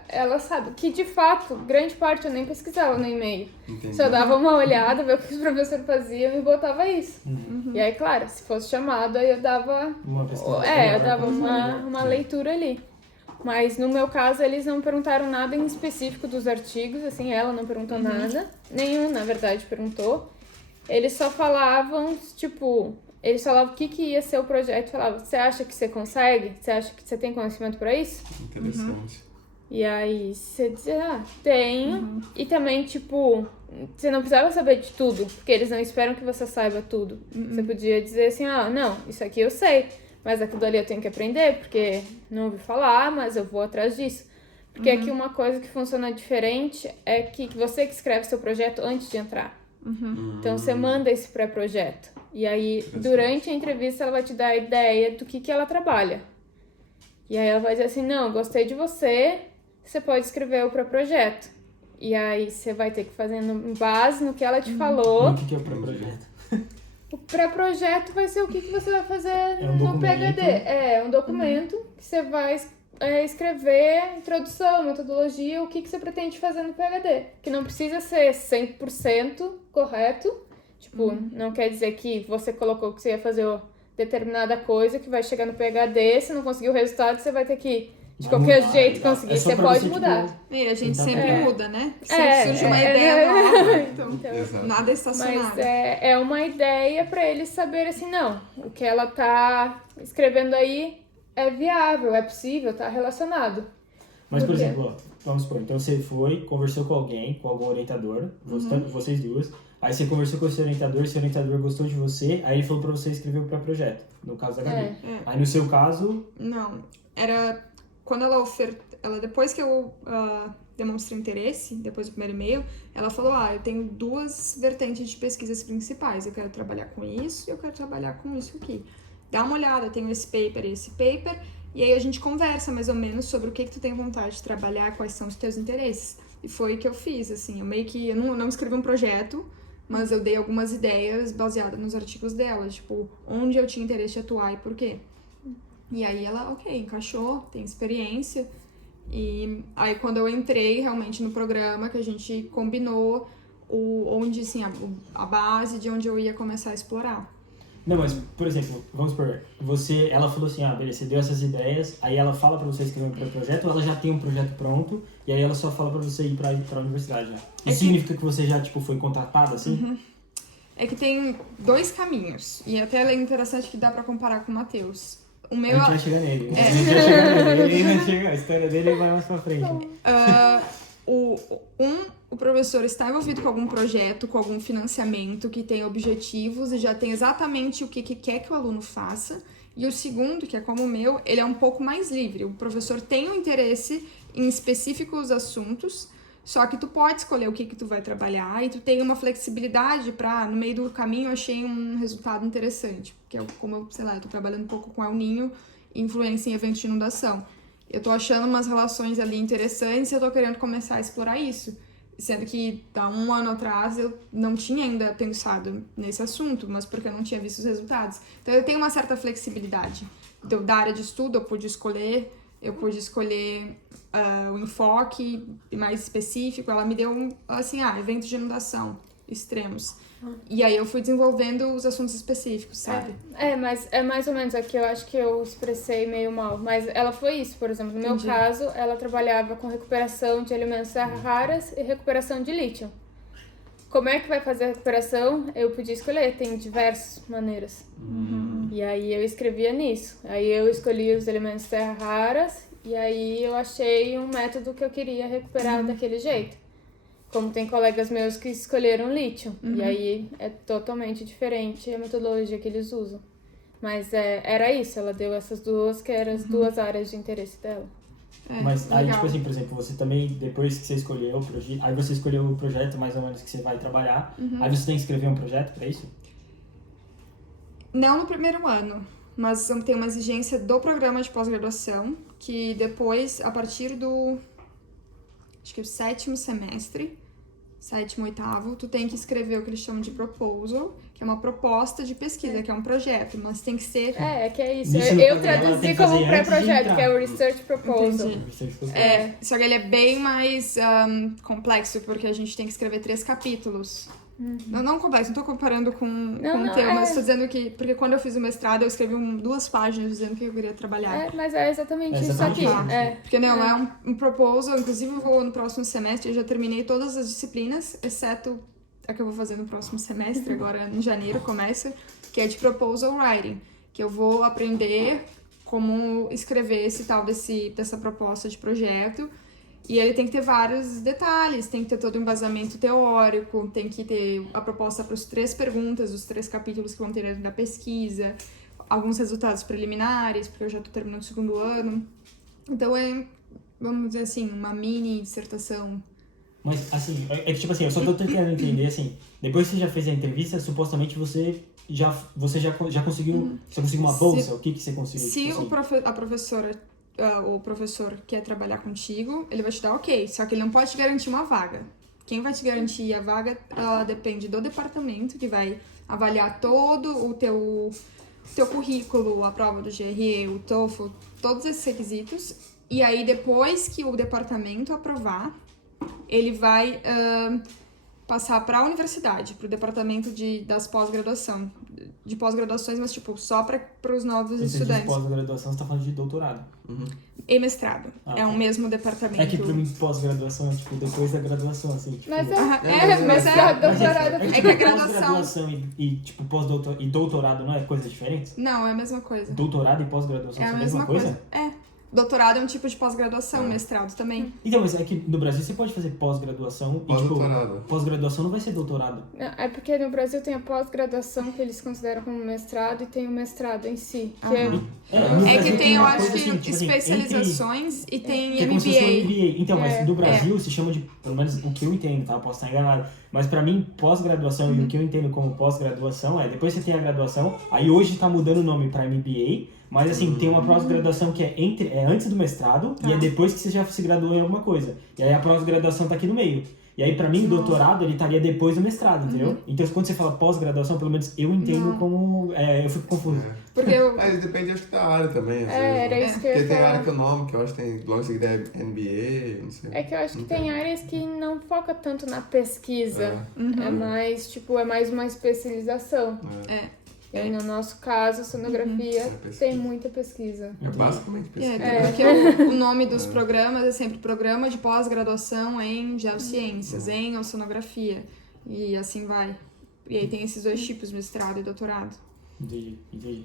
ela sabe que de fato, grande parte eu nem pesquisava no e-mail. Entendi. Só dava uma olhada, ver o que o professor fazia e me botava isso. E aí, claro, se fosse chamado, aí eu dava Uma pesquisa. eu dava uma leitura ali. Mas no meu caso, eles não perguntaram nada em específico dos artigos, assim, ela não perguntou nada. Nenhum, na verdade, perguntou. Eles só falavam, eles falavam o que ia ser o projeto. Falavam, você acha que você consegue? Você acha que você tem conhecimento pra isso? Interessante. E aí você dizia, tenho. E também, você não precisava saber de tudo, porque eles não esperam que você saiba tudo. Você podia dizer assim, não, isso aqui eu sei. Mas aquilo ali eu tenho que aprender, porque não ouvi falar, mas eu vou atrás disso. Porque aqui uma coisa que funciona diferente é que você que escreve seu projeto antes de entrar. Então você manda esse pré-projeto. E aí, durante a entrevista, ela vai te dar a ideia do que ela trabalha. E aí ela vai dizer assim, não, gostei de você pode escrever o pré-projeto. E aí você vai ter que fazer com base no que ela te falou. O que é o pré-projeto? O pré-projeto vai ser o que você vai fazer um no documento. PhD. É um documento que você vai escrever introdução, metodologia, o que você pretende fazer no PhD. Que não precisa ser 100% correto. Não quer dizer que você colocou que você ia fazer determinada coisa, que vai chegar no PhD, se não conseguir o resultado, você vai ter que, de qualquer jeito, conseguir. Você pode mudar. E a gente Então, sempre muda, né? Sempre surge uma é, ideia nova. Então, Exato. nada é estacionado. Mas é uma ideia para eles saberem assim, não, o que ela tá escrevendo aí é viável, é possível, tá relacionado. Mas, por Por quê? exemplo, vamos supor, então você foi, conversou com alguém, com algum orientador, vocês duas, aí você conversou com o seu orientador gostou de você, aí ele falou pra você escrever o pré-projeto, no caso da Gabi. Aí no seu caso... Não, era quando ela depois que eu demonstrei interesse, depois do primeiro e-mail, ela falou, eu tenho duas vertentes de pesquisas principais, eu quero trabalhar com isso e eu quero trabalhar com isso aqui. Dá uma olhada, tenho esse paper e esse paper, e aí a gente conversa mais ou menos sobre o que tu tem vontade de trabalhar, quais são os teus interesses. E foi o que eu fiz, assim, eu não escrevi um projeto, mas eu dei algumas ideias baseadas nos artigos dela, onde eu tinha interesse de atuar e por quê. E aí ela, encaixou, tem experiência. E aí quando eu entrei realmente no programa, que a gente combinou onde, assim, a base de onde eu ia começar a explorar. Não, mas, por exemplo, vamos supor, ela falou assim, beleza, você deu essas ideias, aí ela fala pra você escrever um projeto, ou ela já tem um projeto pronto, e aí ela só fala pra você ir pra universidade, né? Isso significa que você já, tipo, foi contratada, assim? É que tem 2 caminhos, e até é interessante que dá pra comparar com o Matheus. O A meu... gente vai chegar nele. A gente vai chegar nele, ele vai chegar, a história dele vai mais pra frente. O professor está envolvido com algum projeto, com algum financiamento que tem objetivos e já tem exatamente o que quer que o aluno faça. E o segundo, que é como o meu, ele é um pouco mais livre. O professor tem um interesse em específicos assuntos, só que tu pode escolher o que tu vai trabalhar e tu tem uma flexibilidade para, no meio do caminho, eu achei um resultado interessante. Porque como eu, sei lá, eu tô trabalhando um pouco com El Ninho, influência em eventos de inundação. Eu tô achando umas relações ali interessantes e eu tô querendo começar a explorar isso. Sendo que há 1 ano atrás eu não tinha ainda pensado nesse assunto, mas porque eu não tinha visto os resultados. Então eu tenho uma certa flexibilidade. Então, da área de estudo eu pude escolher o enfoque mais específico. Ela me deu, assim, eventos de inundação extremos. E aí eu fui desenvolvendo os assuntos específicos, sabe? Mas é mais ou menos aqui, eu acho que eu expressei meio mal. Mas ela foi isso, por exemplo, no meu caso, ela trabalhava com recuperação de elementos raros e recuperação de lítio. Como é que vai fazer a recuperação? Eu podia escolher, tem diversas maneiras. E aí eu escrevia nisso. Aí eu escolhi os elementos terra raras e aí eu achei um método que eu queria recuperar daquele jeito. Como tem colegas meus que escolheram lítio, e aí é totalmente diferente a metodologia que eles usam. Mas era isso, ela deu essas 2, que eram as 2 áreas de interesse dela. Mas aí, tipo assim, por exemplo, você também, depois que você escolheu o projeto, aí você escolheu o projeto mais ou menos que você vai trabalhar, aí você tem que escrever um projeto pra isso? Não no primeiro ano, mas tem uma exigência do programa de pós-graduação, que depois, a partir do... acho que o 7º semestre, 7º, 8º, tu tem que escrever o que eles chamam de proposal, que é uma proposta de pesquisa, que é um projeto, mas tem que ser... que é isso. Eu traduzi como um pré-projeto, que é o Research Proposal. Só que ele é bem mais complexo, porque a gente tem que escrever 3 capítulos. Não complexo, não tô comparando com o teu, mas tô dizendo que... Porque quando eu fiz o mestrado, eu escrevi 2 páginas dizendo que eu queria trabalhar. Mas é exatamente isso aqui. Porque não, é um proposal, inclusive eu vou no próximo semestre, eu já terminei todas as disciplinas, exceto a que eu vou fazer no próximo semestre, agora em janeiro começa, que é de proposal writing, que eu vou aprender como escrever esse tal dessa proposta de projeto. E ele tem que ter vários detalhes, tem que ter todo o embasamento teórico, tem que ter a proposta para as 3 perguntas, os 3 capítulos que vão ter dentro da pesquisa, alguns resultados preliminares, porque eu já estou terminando o 2º ano. Então vamos dizer assim, uma mini dissertação. Mas, assim, é que tipo assim, eu só tô tentando entender, assim, depois que você já fez a entrevista, supostamente você já conseguiu, você conseguiu uma bolsa? O que você conseguiu? Se a professora... o professor quer trabalhar contigo, ele vai te dar ok, só que ele não pode te garantir uma vaga. Quem vai te garantir a vaga depende do departamento, que vai avaliar todo o teu currículo, a prova do GRE, o TOEFL, todos esses requisitos. E aí, depois que o departamento aprovar, ele vai passar para a universidade, para o departamento das pós-graduação. De pós-graduações, mas tipo, só para os novos estudantes. De pós-graduação, você tá falando de doutorado. E mestrado. É o mesmo departamento. É que pra mim, pós-graduação é tipo depois da graduação, assim. Tipo, Mas doutorado. É que a graduação... Pós-graduação e tipo, pós-doutorado e doutorado não é coisa diferente? Não, é a mesma coisa. Doutorado e pós-graduação são a mesma coisa? Doutorado é um tipo de pós-graduação, mestrado também. Então, mas é que no Brasil você pode fazer pós-graduação e tipo, pós-graduação não vai ser doutorado. Não, é porque no Brasil tem a pós-graduação que eles consideram como mestrado e tem o mestrado em si. Que que tem, eu acho que assim, especializações e tem MBA. MBA. Então, mas no Brasil se chama de, pelo menos o que eu entendo, tá? Eu posso estar enganado. Mas pra mim, pós-graduação e o que eu entendo como pós-graduação é, depois você tem a graduação, aí hoje tá mudando o nome pra MBA, mas assim, tem uma pós-graduação que é antes do mestrado e é depois que você já se graduou em alguma coisa. E aí a pós-graduação tá aqui no meio. E aí, pra mim, o doutorado, ele estaria depois do mestrado, entendeu? Então, quando você fala pós-graduação, pelo menos eu entendo como... eu fico confuso. Porque eu... Mas depende, acho que da área também, às vezes, Era né? isso que eu Porque ia tem falar. área que o nome, que eu acho que tem logo em seguida é MBA, não sei. É que eu acho que tem áreas que não foca tanto na pesquisa. É mais, tipo, é mais uma especialização. E aí, no nosso caso, a sonografia tem muita pesquisa. É basicamente pesquisa. Porque o nome dos programas é sempre Programa de Pós-Graduação em Geociências, em Oceanografia. E assim vai. E aí tem esses dois tipos, mestrado e doutorado. Entendi.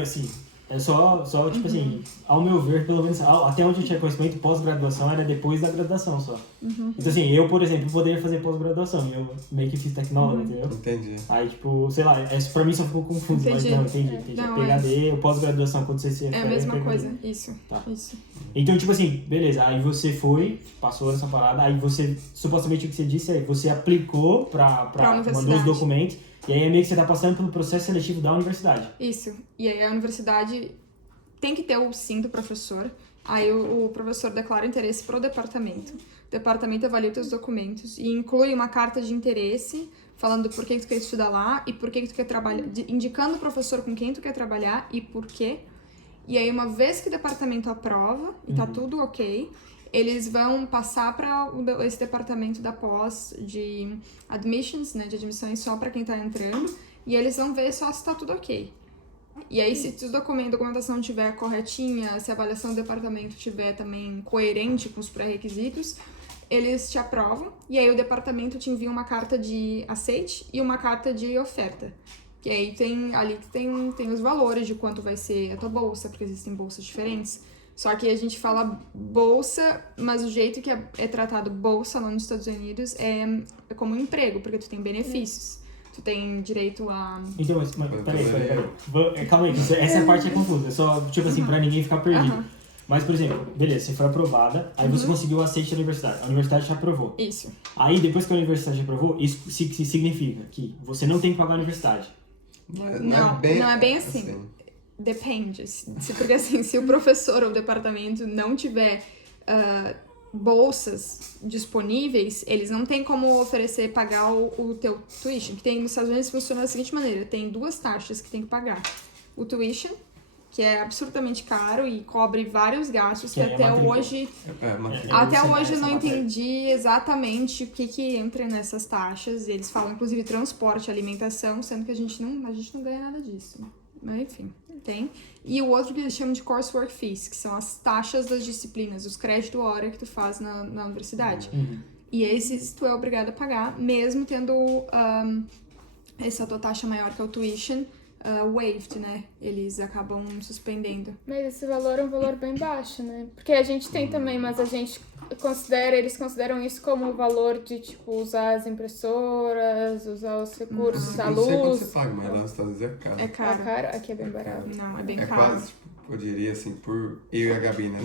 Assim, é só tipo assim, ao meu ver, pelo menos, até onde eu tinha conhecimento, pós-graduação era depois da graduação só. Então assim, eu, por exemplo, poderia fazer pós-graduação, e eu meio que fiz tecnólogo, entendeu? Entendi. Aí, tipo, sei lá, pra mim só ficou confuso, mas não, entendi. Não, PhD, pós-graduação, quando você se É a mesma PhD. coisa, isso. Tá. Isso. Então, tipo assim, beleza, aí você foi, passou nessa parada, aí você, supostamente o que você disse é, você aplicou pra mandou os universidade. documentos, e aí é meio que você tá passando pelo processo seletivo da universidade. Isso. E aí a universidade tem que ter o sim do professor. Aí o professor declara interesse pro departamento. O departamento avalia os teus documentos e inclui uma carta de interesse falando por que tu quer estudar lá e por que tu quer trabalhar, indicando o professor com quem tu quer trabalhar e por quê. E aí, uma vez que o departamento aprova e tá tudo ok, eles vão passar para esse departamento da pós de admissions, né, de admissões só para quem tá entrando, e eles vão ver só se tá tudo ok. E aí, se a documentação estiver corretinha, se a avaliação do departamento estiver também coerente com os pré-requisitos, eles te aprovam, e aí o departamento te envia uma carta de aceite e uma carta de oferta. Que aí tem os valores de quanto vai ser a tua bolsa, porque existem bolsas diferentes. Só que a gente fala bolsa, mas o jeito que é tratado bolsa lá nos Estados Unidos é como um emprego, porque tu tem benefícios. Tu tem direito a... Então, mas peraí. Calma aí, essa parte é confusa. É só, tipo assim, pra ninguém ficar perdido. Mas, por exemplo, beleza, você foi aprovada, aí você conseguiu o aceite da universidade. A universidade te aprovou. Isso. Aí, depois que a universidade aprovou, isso significa que você não tem que pagar a universidade. Não é bem assim. Depende. Porque assim, se o professor ou o departamento não tiver bolsas disponíveis, eles não têm como pagar o teu tuition. Que tem nos Estados Unidos funciona da seguinte maneira: tem duas taxas que tem que pagar. O tuition, que é absurdamente caro e cobre vários gastos que até hoje... Até hoje eu não entendi exatamente o que entra nessas taxas. Eles falam, inclusive, transporte, alimentação, sendo que a gente não ganha nada disso. Mas, enfim, tem. E o outro que eles chamam de coursework fees, que são as taxas das disciplinas, os créditos hora que tu faz na universidade. E esses tu é obrigado a pagar, mesmo tendo essa tua taxa maior que é o tuition, waived, né? Eles acabam suspendendo. Mas esse valor é um valor bem baixo, né? Porque a gente tem também, mas a gente eles consideram isso como o valor de, tipo, usar as impressoras, usar os recursos, a luz. Não sei quanto você paga, mas lá nos Estados Unidos é caro. É caro. É caro? Aqui é bem barato. Não, é bem É caro. quase, tipo, eu diria assim, por eu e a Gabi, né?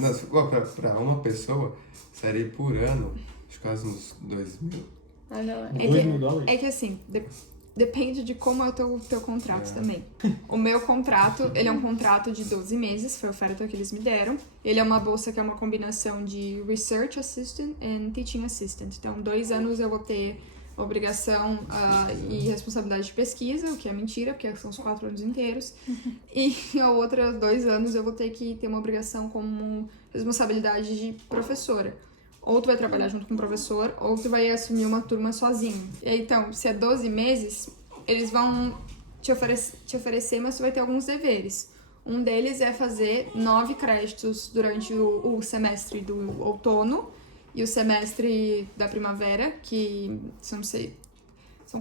Pra uma pessoa, seria por ano, acho que quase uns 2 mil. Ah, não. $2.000? É que assim, depende de como é o teu contrato também. O meu contrato, ele é um contrato de 12 meses, foi a oferta que eles me deram. Ele é uma bolsa que é uma combinação de Research Assistant e Teaching Assistant. Então, 2 anos eu vou ter obrigação e responsabilidade de pesquisa, o que é mentira, porque são os 4 anos inteiros. E a outra 2 anos eu vou ter que ter uma obrigação como responsabilidade de professora. Ou tu vai trabalhar junto com o professor, ou tu vai assumir uma turma sozinho. E aí, então, se é 12 meses, eles vão te oferecer, mas tu vai ter alguns deveres. Um deles é fazer 9 créditos durante o semestre do outono e o semestre da primavera, que são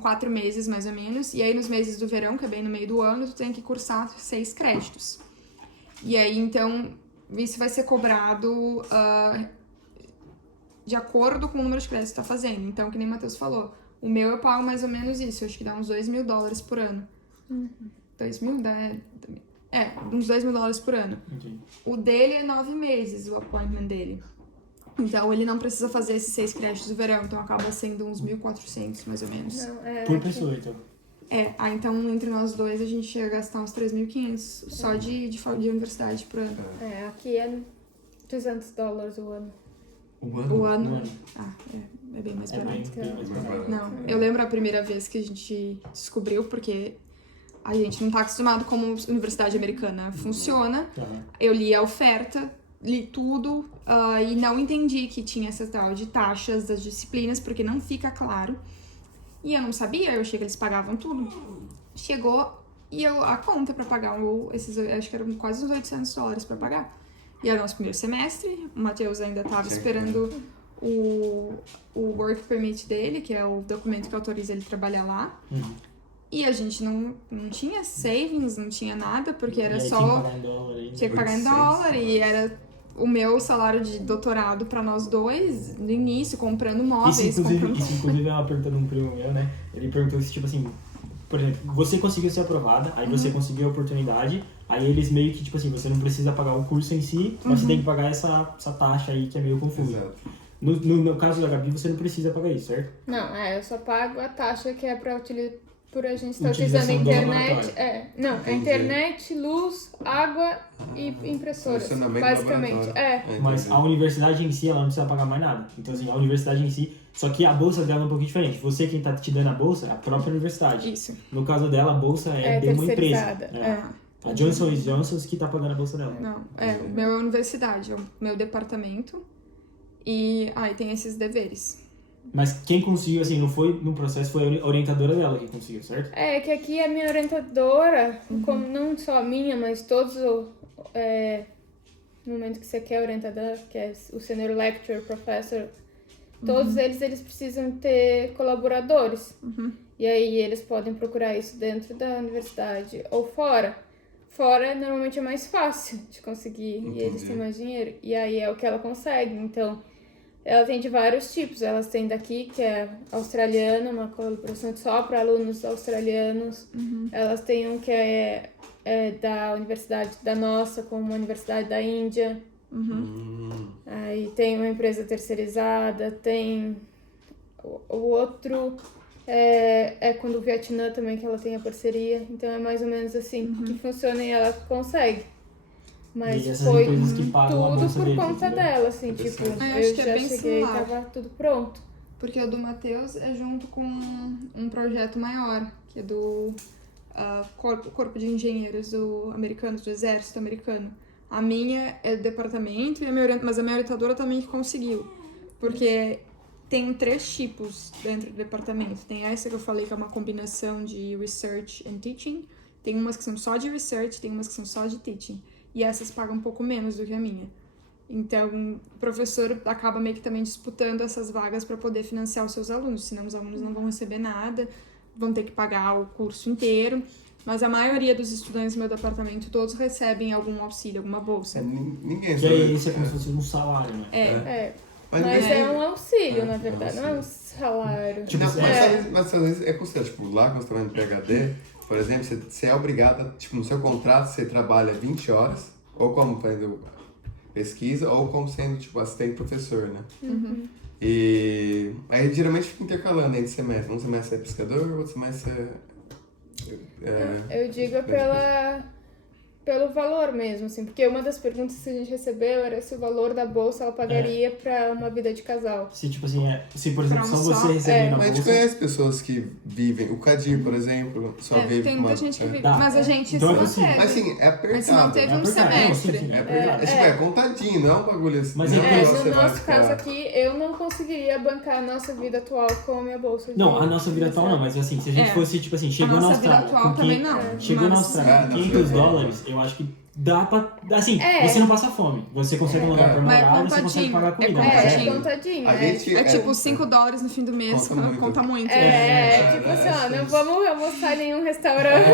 4 meses, mais ou menos. E aí, nos meses do verão, que é bem no meio do ano, tu tem que cursar 6 créditos. E aí, então, isso vai ser cobrado... de acordo com o número de créditos que tu tá fazendo. Então, que nem o Matheus falou, o meu eu pago mais ou menos isso, eu acho que dá uns $2.000 por ano. 2.000? Uns $2.000 por ano. Entendi. O dele é 9 meses, o appointment dele. Então, ele não precisa fazer esses 6 créditos do verão, então acaba sendo uns 1.400, mais ou menos. Não, Por pessoa, então. Então, entre nós dois, a gente chega a gastar uns 3.500 só de universidade por ano. aqui é $200 o ano. O ano. Um ano. É bem mais É barato. bem mais barato. Não, eu lembro a primeira vez que a gente descobriu, porque a gente não tá acostumado como a universidade americana funciona. Tá. Eu li a oferta, li tudo e não entendi que tinha essa tal de taxas das disciplinas, porque não fica claro. E eu não sabia, eu achei que eles pagavam tudo. Chegou e a conta pra pagar, esses, acho que eram quase uns $800 pra pagar. E era o nosso primeiro semestre, o Matheus ainda tava esperando o work permit dele, que é o documento que autoriza ele trabalhar lá. E a gente não tinha savings, não tinha nada, porque era só... Tinha que pagar em dólar e era o meu salário de doutorado pra nós dois, no início, comprando móveis. Isso, inclusive, é uma pergunta de um primo meu, né? Ele perguntou se, tipo assim, por exemplo, você conseguiu ser aprovada, aí você conseguiu a oportunidade, aí eles meio que, tipo assim, você não precisa pagar o curso em si, mas você tem que pagar essa taxa aí que é meio confusa. Exato. No caso da Gabi, você não precisa pagar isso, certo? Não, eu só pago a taxa que é pra por a gente estar Utilização utilizando a do internet. laboratório. Não, a Entendi. internet, luz, água e impressoras. Funcionamento Basicamente. do Mas a universidade em si, ela não precisa pagar mais nada. Então, assim, a universidade em si, só que a bolsa dela é um pouquinho diferente. Você, quem tá te dando a bolsa, é a própria universidade. Isso. No caso dela, a bolsa é de uma empresa. terceirizada. A Johnson & Johnson que tá pagando a bolsa dela. Não, o meu é a universidade, é o meu departamento. E aí tem esses deveres. Mas quem conseguiu, assim, não foi no processo, foi a orientadora dela que conseguiu, certo? É que aqui a minha orientadora, como não só a minha, mas todos no momento que você quer orientador, que é o senior lecturer, professor, todos eles precisam ter colaboradores. E aí eles podem procurar isso dentro da universidade ou fora. Fora normalmente é mais fácil de conseguir e eles têm mais dinheiro. E aí é o que ela consegue. Então, ela tem de vários tipos. Elas têm daqui, que é australiana, uma colaboração só para alunos australianos. Elas têm um que é da universidade da nossa, como uma universidade da Índia. Aí tem uma empresa terceirizada, tem o outro quando o Vietnã também, que ela tem a parceria. Então é mais ou menos assim que funciona e ela consegue. Mas E essas foi empresas que pagam a tudo bolsa por deles, conta entendeu? dela, assim, tipo, acho eu que é já bem cheguei e similar. tava tudo pronto. Porque o do Matheus é junto com um projeto maior, que é do Corpo de Engenheiros americanos, do Exército Americano. A minha é do departamento, mas a minha orientadora também conseguiu. Porque tem 3 tipos dentro do departamento. Tem essa que eu falei, que é uma combinação de Research and Teaching. Tem umas que são só de Research, tem umas que são só de Teaching. E essas pagam um pouco menos do que a minha. Então, o professor acaba meio que também disputando essas vagas para poder financiar os seus alunos, senão os alunos não vão receber nada, vão ter que pagar o curso inteiro. Mas a maioria dos estudantes do meu departamento, todos recebem algum auxílio, alguma bolsa. Ninguém Que aí isso é como se fosse um salário, né? Mas é um auxílio, na verdade, não é um salário. Tipo, mas às vezes é considerado, tipo, lá quando você trabalha no PhD, por exemplo, você é obrigado, tipo, no seu contrato você trabalha 20 horas, ou como fazendo pesquisa, ou como sendo, tipo, assistente professor, né? E aí geralmente fica intercalando entre semestre. Um semestre é pescador, outro semestre Eu digo pelo valor mesmo, assim, porque uma das perguntas que a gente recebeu era se o valor da bolsa ela pagaria pra uma vida de casal. Se, tipo assim, se por exemplo, só Pra você recebendo a Mas a gente bolsa... conhece pessoas que vivem, o Kadir, por exemplo, só vive Tem com uma... muita gente que vive, Tá. mas a gente Então se é possível. manteve. Mas assim, é apertado. Mas se manteve um apertado. Não, sim, semestre. sim, É apertado. É contadinho, não é um bagulho assim. Mas não é que que- você No vai nosso ficar- caso aqui, eu não conseguiria bancar a nossa vida atual com a minha bolsa de... Não, a nossa vida atual não, mas assim, se a gente fosse, tipo assim, chegou A na nossa vida Austrália... atual com também não. Chegou na mas- Austrália com não, $500, eu acho que dá pra... Assim, você não passa fome. Você consegue um lugar pra Mas é morar, você consegue contadinho, pagar é comida. contadinho. né? contadinho. A gente É tipo $5 no fim do mês, conta muito. Tipo assim, ó, não vamos almoçar em nenhum restaurante.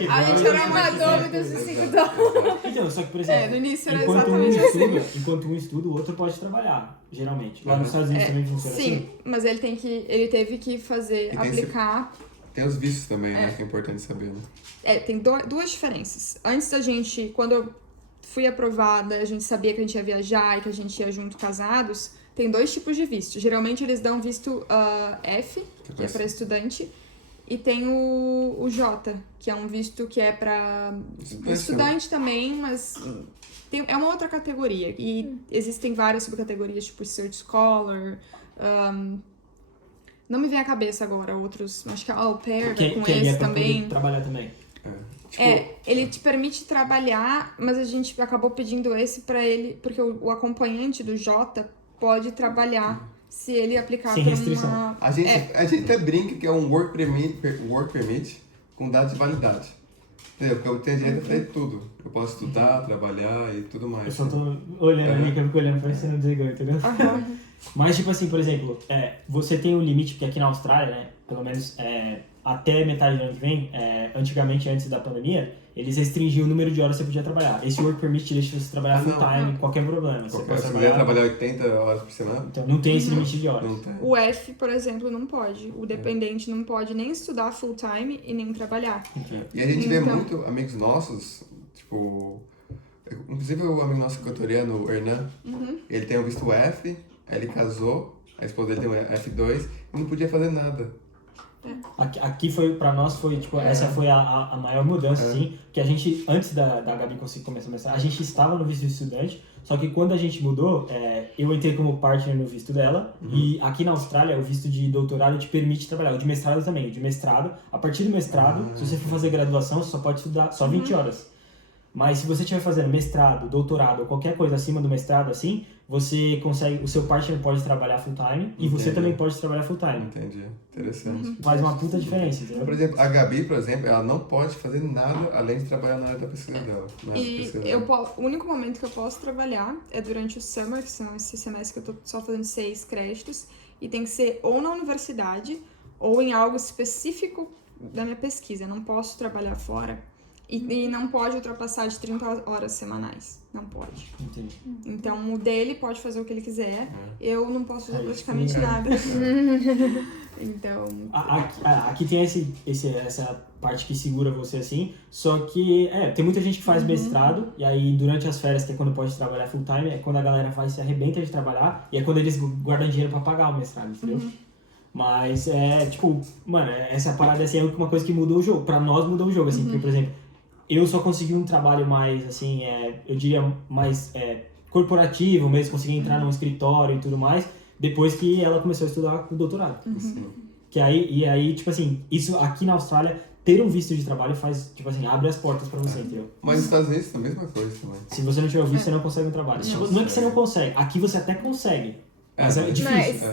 Tipo, A gente eu- era Uma dúvida de $5. Então, só que, por exemplo, No início era enquanto exatamente assim. enquanto um estuda, o outro pode trabalhar, geralmente. Lá nos Estados Unidos também funciona Sim, assim? mas ele teve que fazer, E tem aplicar. Tem os vistos também, né? Que é importante saber, né? Tem duas diferenças. Antes da gente, quando eu fui aprovada, a gente sabia que a gente ia viajar e que a gente ia junto casados. Tem 2 tipos de visto. Geralmente eles dão visto F, que é para estudante, E tem o J, que é um visto que é para estudante também, mas é uma outra categoria. E existem várias subcategorias, tipo Search Scholar. Não me vem à cabeça agora outros. Acho que a Au Pair Que com aí é esse pra também. poder trabalhar também. Ele te permite trabalhar, mas a gente acabou pedindo esse pra ele, porque o acompanhante do J pode trabalhar se ele aplicar Sem por restrição. uma... A gente até brinca que é um work permit com data de validade. Entendeu? Porque eu tenho direito a fazer tudo. Eu posso estudar, trabalhar e tudo mais. Eu só tô olhando ali, que eu fico olhando parecendo um desligão, entendeu? Mas, tipo assim, por exemplo, você tem um limite, porque aqui na Austrália, né, pelo menos até metade do ano que vem, antigamente, antes da pandemia, eles restringiam o número de horas que você podia trabalhar. Esse work permit deixa você trabalhar full time, qualquer problema. Você poderia trabalhar 80 horas por semana? Então, não tem esse limite de horas. Não tem. O F, por exemplo, não pode. O dependente não pode nem estudar full time e nem trabalhar. E a gente vê muito amigos nossos, tipo... Inclusive o amigo nosso equatoriano, o Hernan, ele tem o visto F, aí ele casou, a esposa dele tem o F2 e não podia fazer nada. Aqui foi, pra nós, foi, tipo, essa foi a maior mudança, assim, que a gente, antes da Gabi conseguir começar a mestrar, a gente estava no visto de estudante, só que quando a gente mudou, eu entrei como partner no visto dela, e aqui na Austrália, o visto de doutorado te permite trabalhar, o de mestrado também, o de mestrado, a partir do mestrado, se você for fazer graduação, você só pode estudar só 20 horas. Mas se você estiver fazendo mestrado, doutorado ou qualquer coisa acima do mestrado, assim, você consegue, o seu partner pode trabalhar full time e você também pode trabalhar full time. Entendi. Interessante. Faz uma puta diferença, entendeu? Por exemplo, a Gabi, por exemplo, ela não pode fazer nada além de trabalhar na área da pesquisa dela. E o único momento que eu posso trabalhar é durante o summer, que são esse semestre que eu tô só fazendo 6 créditos, e tem que ser ou na universidade ou em algo específico da minha pesquisa. Eu não posso trabalhar fora. E não pode ultrapassar de 30 horas semanais. Não pode. Entendi. Então, o dele pode fazer o que ele quiser. Eu não posso fazer praticamente nada. Então... Aqui tem essa parte que segura você, assim. Só que, tem muita gente que faz mestrado. E aí, durante as férias, que é quando pode trabalhar full time, é quando a galera se arrebenta de trabalhar. E é quando eles guardam dinheiro pra pagar o mestrado, entendeu? Mas, tipo... Mano, essa parada, assim, é uma coisa que mudou o jogo. Pra nós, mudou o jogo, assim. Porque, por exemplo... Eu só consegui um trabalho mais, assim, eu diria mais corporativo mesmo, consegui entrar num escritório e tudo mais, depois que ela começou a estudar o doutorado. Que aí, tipo assim, isso aqui na Austrália, ter um visto de trabalho faz, tipo assim, abre as portas pra você, entendeu? Mas nos Estados Unidos é a mesma coisa também. Se você não tiver o visto, você não consegue um trabalho. Não é que você não consegue, aqui você até consegue, mas é difícil.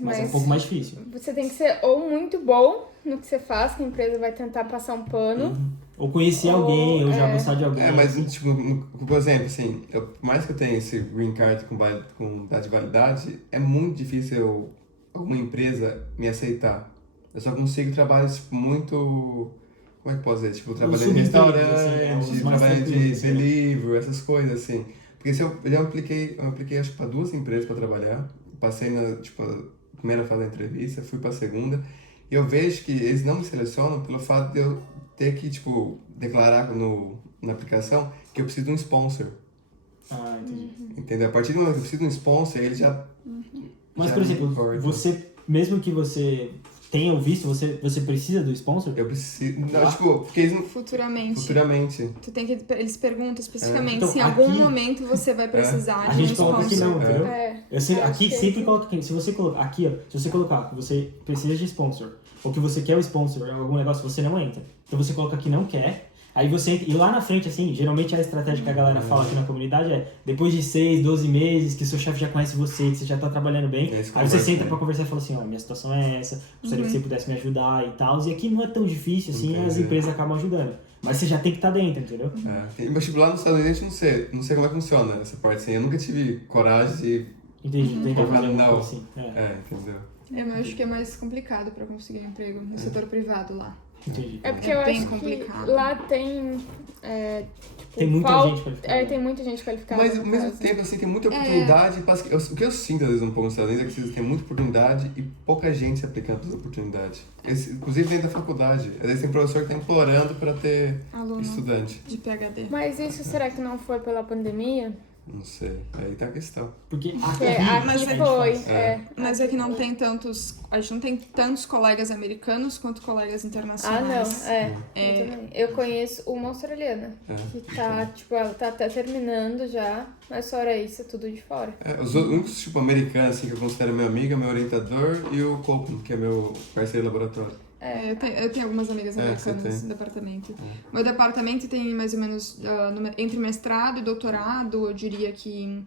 Mas é um pouco mais difícil. Você tem que ser ou muito bom no que você faz, que a empresa vai tentar passar um pano. Ou conhecer alguém, ou já gostar de alguém. Mas, tipo, por exemplo, assim, por mais que eu tenha esse green card com data de validade, é muito difícil alguma empresa me aceitar. Eu só consigo trabalhar, tipo, muito... Como é que posso dizer? Tipo, trabalhando em restaurante, trabalhando de delivery, essas coisas, assim. Porque se eu apliquei acho que para 2 empresas para trabalhar. Passei na, tipo, a primeira fase da entrevista, fui para a segunda. E eu vejo que eles não me selecionam pelo fato de eu ter que, tipo, declarar na aplicação que eu preciso de um sponsor. Entendi. Entendeu? A partir do momento que eu preciso de um sponsor, ele já... Mas, já por exemplo, você, mesmo que você tenha o visto, você precisa do sponsor? Eu preciso... Não, tipo, porque eles não... Futuramente. Eles perguntam especificamente Então, se em algum momento você vai precisar a de um gente coloca aqui sponsor. não, entendeu? Aqui sempre coloca aqui. Se você colocar aqui, ó, se você colocar que você precisa de sponsor, ou que você quer o sponsor, algum negócio, você não entra. Então você coloca que não quer, aí você entra, e lá na frente, assim, geralmente a estratégia que a galera fala aqui na comunidade é, depois de 6, 12 meses, que seu chefe já conhece você, que você já tá trabalhando bem, aí você senta pra conversar e fala assim, ó, minha situação é essa, gostaria que você pudesse me ajudar e tal, e aqui não é tão difícil, assim, as empresas acabam ajudando. Mas você já tem que estar dentro, entendeu? Mas tipo, lá nos Estados Unidos a gente não sei como é que funciona essa parte, assim, eu nunca tive coragem de... Entendi, tem que fazer não. assim. Entendeu? Eu acho que é mais complicado pra conseguir um emprego no setor privado lá. Entendi. É porque eu bem acho complicado. que lá tem... tem muita gente qualificada. Tem muita gente qualificada. Mas ao mesmo tempo, assim, tem muita oportunidade. O que eu sinto, às vezes, um pouco nos Estados Unidos é que tem muita oportunidade e pouca gente se aplicando para essa oportunidade. Inclusive dentro da faculdade. Às vezes tem professor que está implorando para ter Aluno estudante. de PhD. Mas isso será que não foi pela pandemia? Não sei. Aí tá a questão. Porque mas aqui é foi. Mas é que não tem tantos. A gente não tem tantos colegas americanos quanto colegas internacionais. Eu também. Eu conheço uma australiana que tá, tipo, ela tá até terminando já, mas fora isso, é tudo de fora. Os únicos, tipo, americanos, assim, que eu considero meu amigo, é meu orientador e o Copeland, que é meu parceiro de laboratório. Eu tenho algumas amigas americanas no departamento. Meu departamento tem mais ou menos, entre mestrado e doutorado, eu diria que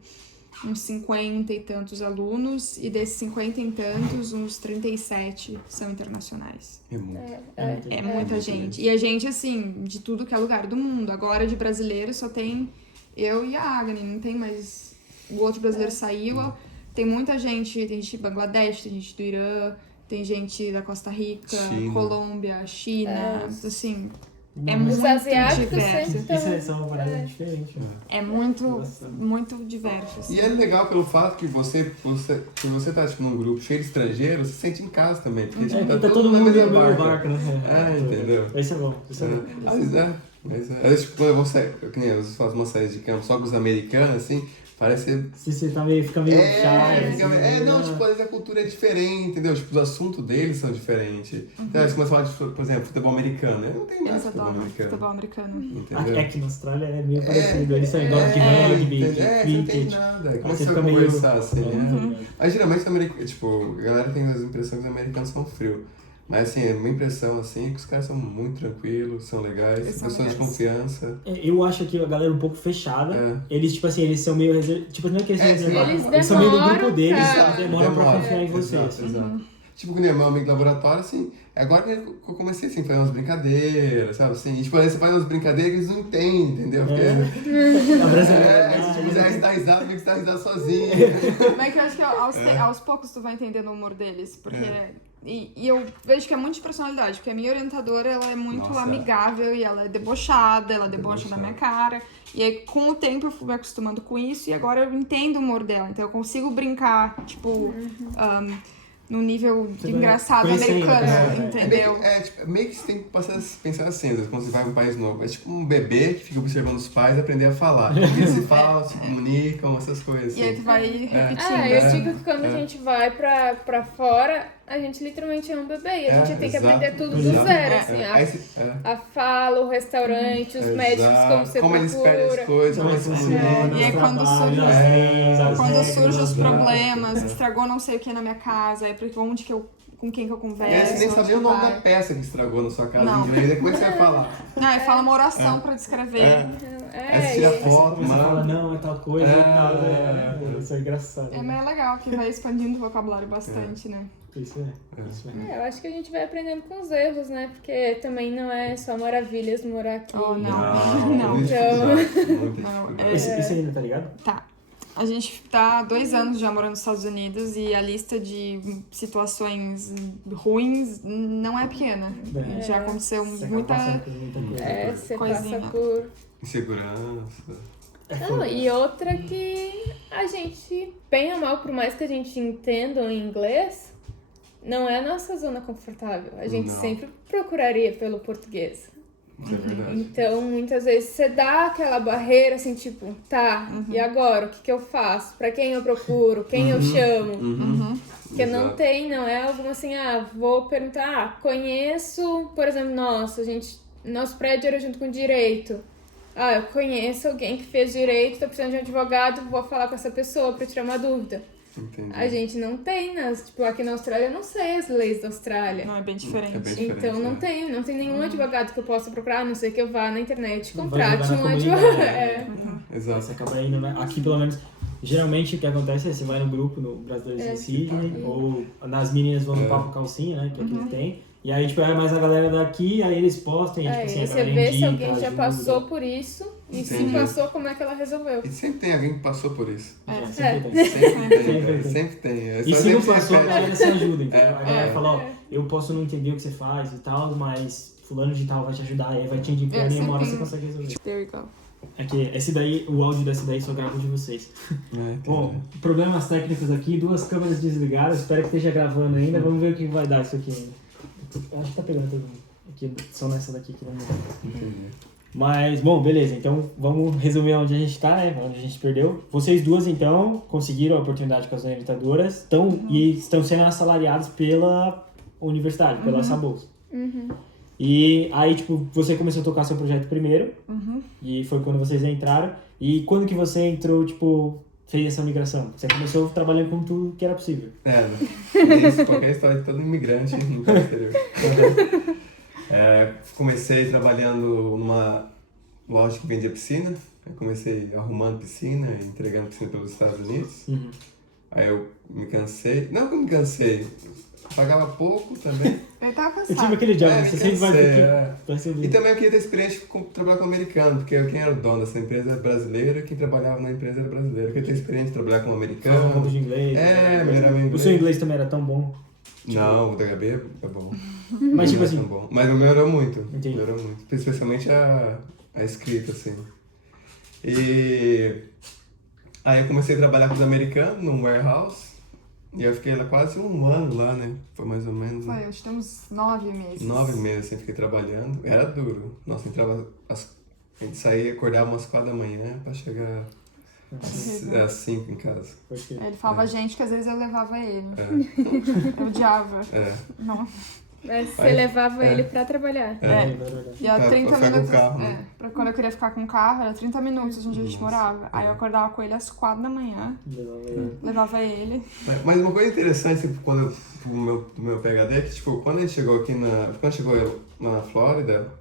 uns 50 e tantos alunos, e desses 50 e tantos, uns 37 são internacionais. É Muita gente. E a gente, assim, de tudo que é lugar do mundo. Agora, de brasileiro, só tem eu e a Agni, não tem mais... O outro brasileiro saiu. Tem muita gente, tem gente de Bangladesh, tem gente do Irã, tem gente da Costa Rica, China. Colômbia, China, assim... Os muito asiáticos diverso. sempre Isso é uma parada diferente. É muito, muito diverso. Assim. E é legal pelo fato que você tá, tipo, num grupo cheio de estrangeiros, você se sente em casa também. Porque, tipo, Tá todo mundo no mesmo barco, né? Entendeu? Isso é bom, isso é bom. Mas às vezes, tipo, quando eu vou sair, que nem eu faço uma saída de campo só com os americanos, assim, parece... Se você fica meio chato. Tipo, às vezes a cultura é diferente, entendeu? Tipo, os assuntos deles são diferentes. Então, você começa a falar de, por exemplo, futebol americano. Eu não tenho nada de futebol americano. Entendeu? Aqui na Austrália é meio parecido, eles são igual de rugby, de você não tem cricket. nada. Como Você você fica vai meio... conversar, assim, né? Mas geralmente, tipo, a galera tem as impressões que os americanos são frios. Mas, assim, a minha impressão, assim, é que os caras são muito tranquilos, são legais, pessoas de confiança. Eu acho que a galera é um pouco fechada. Eles, tipo assim, eles são meio reservados. Tipo, não é que eles são reservados. Eles são meio do grupo deles, demoram pra confiar em você. Exato. Tipo, que nem meu amigo de laboratório, assim, agora que eu comecei, assim, a fazer umas brincadeiras, sabe, assim, e, tipo, aí você faz umas brincadeiras que eles não entendem, entendeu? Porque... A brasileira. Tipo, você dá risada, meio que você dá risada sozinho. Mas que eu acho que aos poucos tu vai entendendo o humor deles, porque... E eu vejo que é muito de personalidade, porque a minha orientadora, ela é muito amigável e ela é debochada, ela debocha da minha cara. E aí, com o tempo, eu fui me acostumando com isso e agora eu entendo o humor dela. Então, eu consigo brincar, tipo, no nível engraçado americano, entendeu? Meio que você tem que pensar assim, quando você vai pra um país novo. É tipo um bebê que fica observando os pais e aprender a falar. Eles se falam, se comunicam, essas coisas. Assim. E aí tu vai repetindo. Eu digo que quando a gente vai pra fora, a gente literalmente é um bebê. E a gente tem que aprender tudo do zero, assim. A fala, o restaurante, os médicos, como você como procura. eles pedem as coisas, como eles se E aí quando surgem os problemas, estragou não sei o que na minha casa, aí com quem que eu converso. Você nem sabia o nome da peça que estragou na sua casa em inglês, como é que você vai falar? Não, aí fala uma oração pra descrever. Aí você tira foto, Você fala, não, é tal coisa e tal. Isso é engraçado. É meio legal, que vai expandindo o vocabulário bastante, né? Isso é. Eu acho que a gente vai aprendendo com os erros, né? Porque também não é só maravilhas morar aqui. Não. Isso ainda tá ligado? Tá. A gente tá há 2 anos já morando nos Estados Unidos e a lista de situações ruins não é pequena. Já aconteceu muita Você coisinha. passa por... Insegurança. Não, e outra que a gente, bem ou mal, por mais que a gente entenda o inglês, não é a nossa zona confortável. A gente sempre procuraria pelo português. Isso é verdade. Então, muitas vezes você dá aquela barreira assim, tipo, e agora? O que eu faço? Pra quem eu procuro? Quem eu chamo? Porque não é algo assim, vou perguntar, conheço, por exemplo, nosso prédio era junto com direito. Eu conheço alguém que fez direito, tô precisando de um advogado, vou falar com essa pessoa pra tirar uma dúvida. Entendi. A gente não tem, tipo, aqui na Austrália eu não sei as leis da Austrália. Não, é bem diferente. Então não tem nenhum advogado que eu possa procurar, a não ser que eu vá na internet e contrate um advogado. Exato. Você acaba indo, né? Aqui pelo menos, geralmente o que acontece é você vai no grupo, no Brasileiros em Sydney, ou nas meninas vão no Papo Calcinha, né? Que aqui tem. E aí, tipo, é mais a galera daqui, aí eles postam e, tipo, assim, e você vê se alguém já passou por isso e se passou, como é que ela resolveu. E sempre tem alguém que passou por isso. Sempre tem. E se não passou, a galera se ajuda, entendeu? A galera fala, eu posso não entender o que você faz e tal, mas fulano de tal vai te ajudar, aí vai te indicar e uma hora você consegue resolver. There you go. É que o áudio desse daí só grava de vocês. Bom, problemas técnicos aqui, 2 câmeras desligadas, espero que esteja gravando ainda, vamos ver o que vai dar isso aqui ainda. Acho que tá pegando todo mundo. Aqui, só nessa daqui que não dá. Entendi. Mas, bom, beleza. Então, vamos resumir onde a gente tá, né? Onde a gente perdeu. Vocês duas, então, conseguiram a oportunidade com as orientadoras e estão sendo assalariados pela universidade, pela essa bolsa. E aí, tipo, você começou a tocar seu projeto primeiro. E foi quando vocês entraram. E quando que você entrou, tipo, fez essa migração? Você começou trabalhando com tudo que era possível. Isso, qualquer história de todo imigrante no exterior. Comecei trabalhando numa loja que vendia piscina. Eu comecei arrumando piscina, entregando piscina pelos Estados Unidos. Aí eu me cansei. Não que eu me cansei, pagava pouco também. Eu tava Eu tive cansada. aquele job, Me você sempre vai cansei, ter que perceber. E também eu queria ter experiência com trabalhar com americano, porque quem era o dono dessa empresa era brasileiro, quem trabalhava na empresa era brasileiro. Eu queria ter experiência de trabalhar com Falava um americano. pouco de inglês. melhorar meu inglês. O seu inglês também era tão bom. Não, o da Gabi é bom. Mas, tipo Não é assim, tão bom. Mas melhorou muito. Entendi. Melhorou muito. Especialmente a escrita, assim. E aí eu comecei a trabalhar com os americanos num warehouse. E eu fiquei lá quase um ano lá, né? Foi mais ou menos. Foi, acho que tem uns 9 meses. 9 meses, assim, fiquei trabalhando. Era duro. Nossa, entrava. A gente saía, acordava umas 4 da manhã pra chegar às 5 em casa. Ele falava a gente que às vezes eu levava ele. Eu odiava. Não. Mas você Aí- levava ele pra trabalhar. E era Pra 30 ficar com o minutos. carro, né? Pra quando eu queria ficar com o carro, era 30 minutos onde a gente morava. Aí eu acordava com ele às 4 da manhã, levava ele. Mas uma coisa interessante tipo, quando do meu PhD é que, tipo, quando a gente chegou aqui quando chegou lá na Flórida,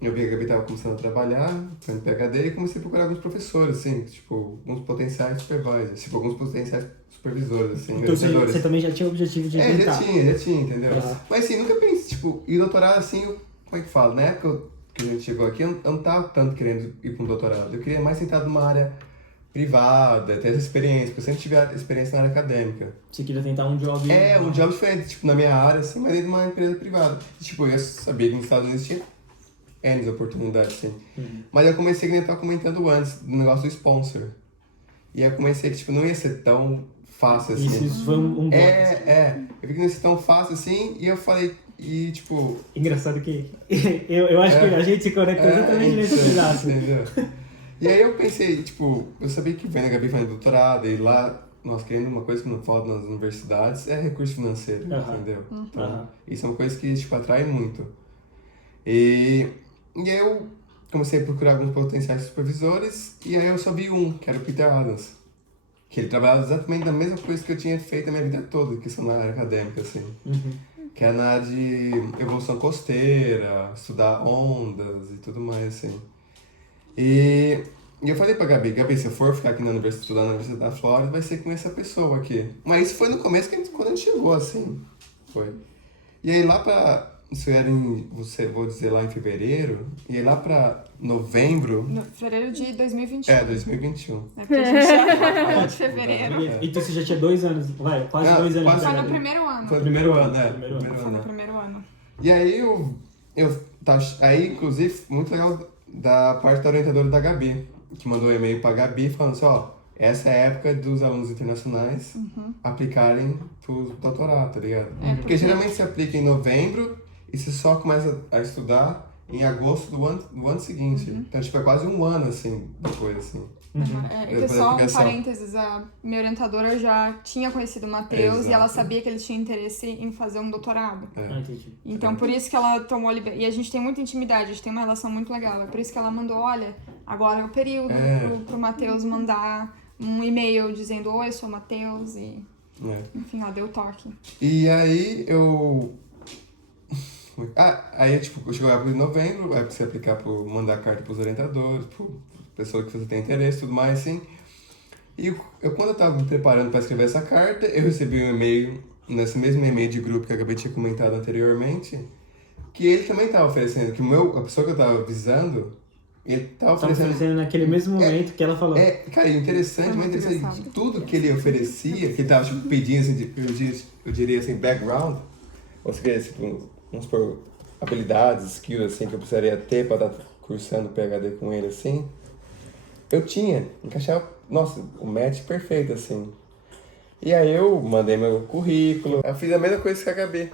eu vi que a Gabi tava começando a trabalhar, foi no PhD, e comecei a procurar alguns professores, assim, tipo, alguns potenciais supervisors, tipo, alguns potenciais supervisores, assim, Então orientadores. você também já tinha o objetivo de tentar. Já tinha, entendeu? Mas assim, nunca pensei, tipo, e doutorado assim, como é que fala? Na época que a gente chegou aqui, eu não tava tanto querendo ir pra um doutorado. Eu queria mais sentar numa área privada, ter essa experiência, porque eu sempre tive experiência na área acadêmica. Você queria tentar um job... Um job diferente, tipo, na minha área, assim, mas dentro de uma empresa privada. E, tipo, eu sabia que nos Estados Unidos tinha N oportunidades, assim. Mas eu comecei, que nem eu tava comentando antes, do negócio do sponsor. E aí eu comecei que, tipo, não ia ser tão fácil, assim. Isso foi um bom. Eu vi que não ia ser tão fácil, assim, e eu falei, e, tipo... Engraçado que eu acho que a gente se conecta exatamente nesse pedaço. Entendeu? E aí eu pensei, tipo, eu sabia que vem a Gabi fazendo doutorado, e lá nós querendo uma coisa que não falta nas universidades é recurso financeiro, entendeu? Então, isso é uma coisa que, tipo, atrai muito. E aí eu comecei a procurar alguns potenciais supervisores, e aí eu só vi um, que era o Peter Adams. Que ele trabalhava exatamente na mesma coisa que eu tinha feito a minha vida toda, que são na área acadêmica, assim. Que é na área de evolução costeira, estudar ondas e tudo mais, assim. E eu falei pra Gabi, se eu for ficar aqui na universidade, estudar na Universidade da Flórida, vai ser com essa pessoa aqui. Mas isso foi no começo, quando a gente chegou, assim. Foi. E aí lá pra... vou dizer lá em fevereiro, e aí lá pra novembro... No fevereiro de 2021. 2021. Porque a gente já acabou de fevereiro. Então você já tinha 2 anos, quase 2 anos. Foi de no PhD. primeiro ano. Foi no primeiro ano, Foi no primeiro ano. E aí aí, inclusive, muito legal da parte da orientadora da Gabi, que mandou um e-mail pra Gabi falando assim, essa é a época dos alunos internacionais aplicarem pro doutorado, tá ligado? Porque geralmente se aplica em novembro e você só começa a estudar em agosto do ano seguinte. Então, tipo, é quase um ano, assim, depois, assim. Que só um parênteses, a minha orientadora já tinha conhecido o Matheus e ela sabia que ele tinha interesse em fazer um doutorado. Entendi. Então, por isso que ela tomou liberdade. E a gente tem muita intimidade, a gente tem uma relação muito legal. É por isso que ela mandou, olha, agora é o período pro Matheus mandar um e-mail dizendo, oi, eu sou o Matheus e... Enfim, ela deu o toque. E aí eu... Aí, tipo, chegou a época de novembro, aí você aplicar mandar carta pros orientadores, pessoa que você tem interesse, tudo mais, assim. E quando eu tava me preparando para escrever essa carta, eu recebi um e-mail, nesse mesmo e-mail de grupo que a Gabi tinha comentado anteriormente, que ele também tava oferecendo, que a pessoa que eu tava visando, ele tava oferecendo naquele mesmo momento que ela falou. Cara, interessante, muito interessante, de tudo que ele oferecia, que ele tava, tipo, pedindo, assim, eu diria assim, background, ou seja, tipo, vamos supor, habilidades, skills, assim, que eu precisaria ter para estar cursando PhD com ele, assim, eu tinha, encaixava, nossa, o match perfeito, assim. E aí eu mandei meu currículo, eu fiz a mesma coisa que a Gabi,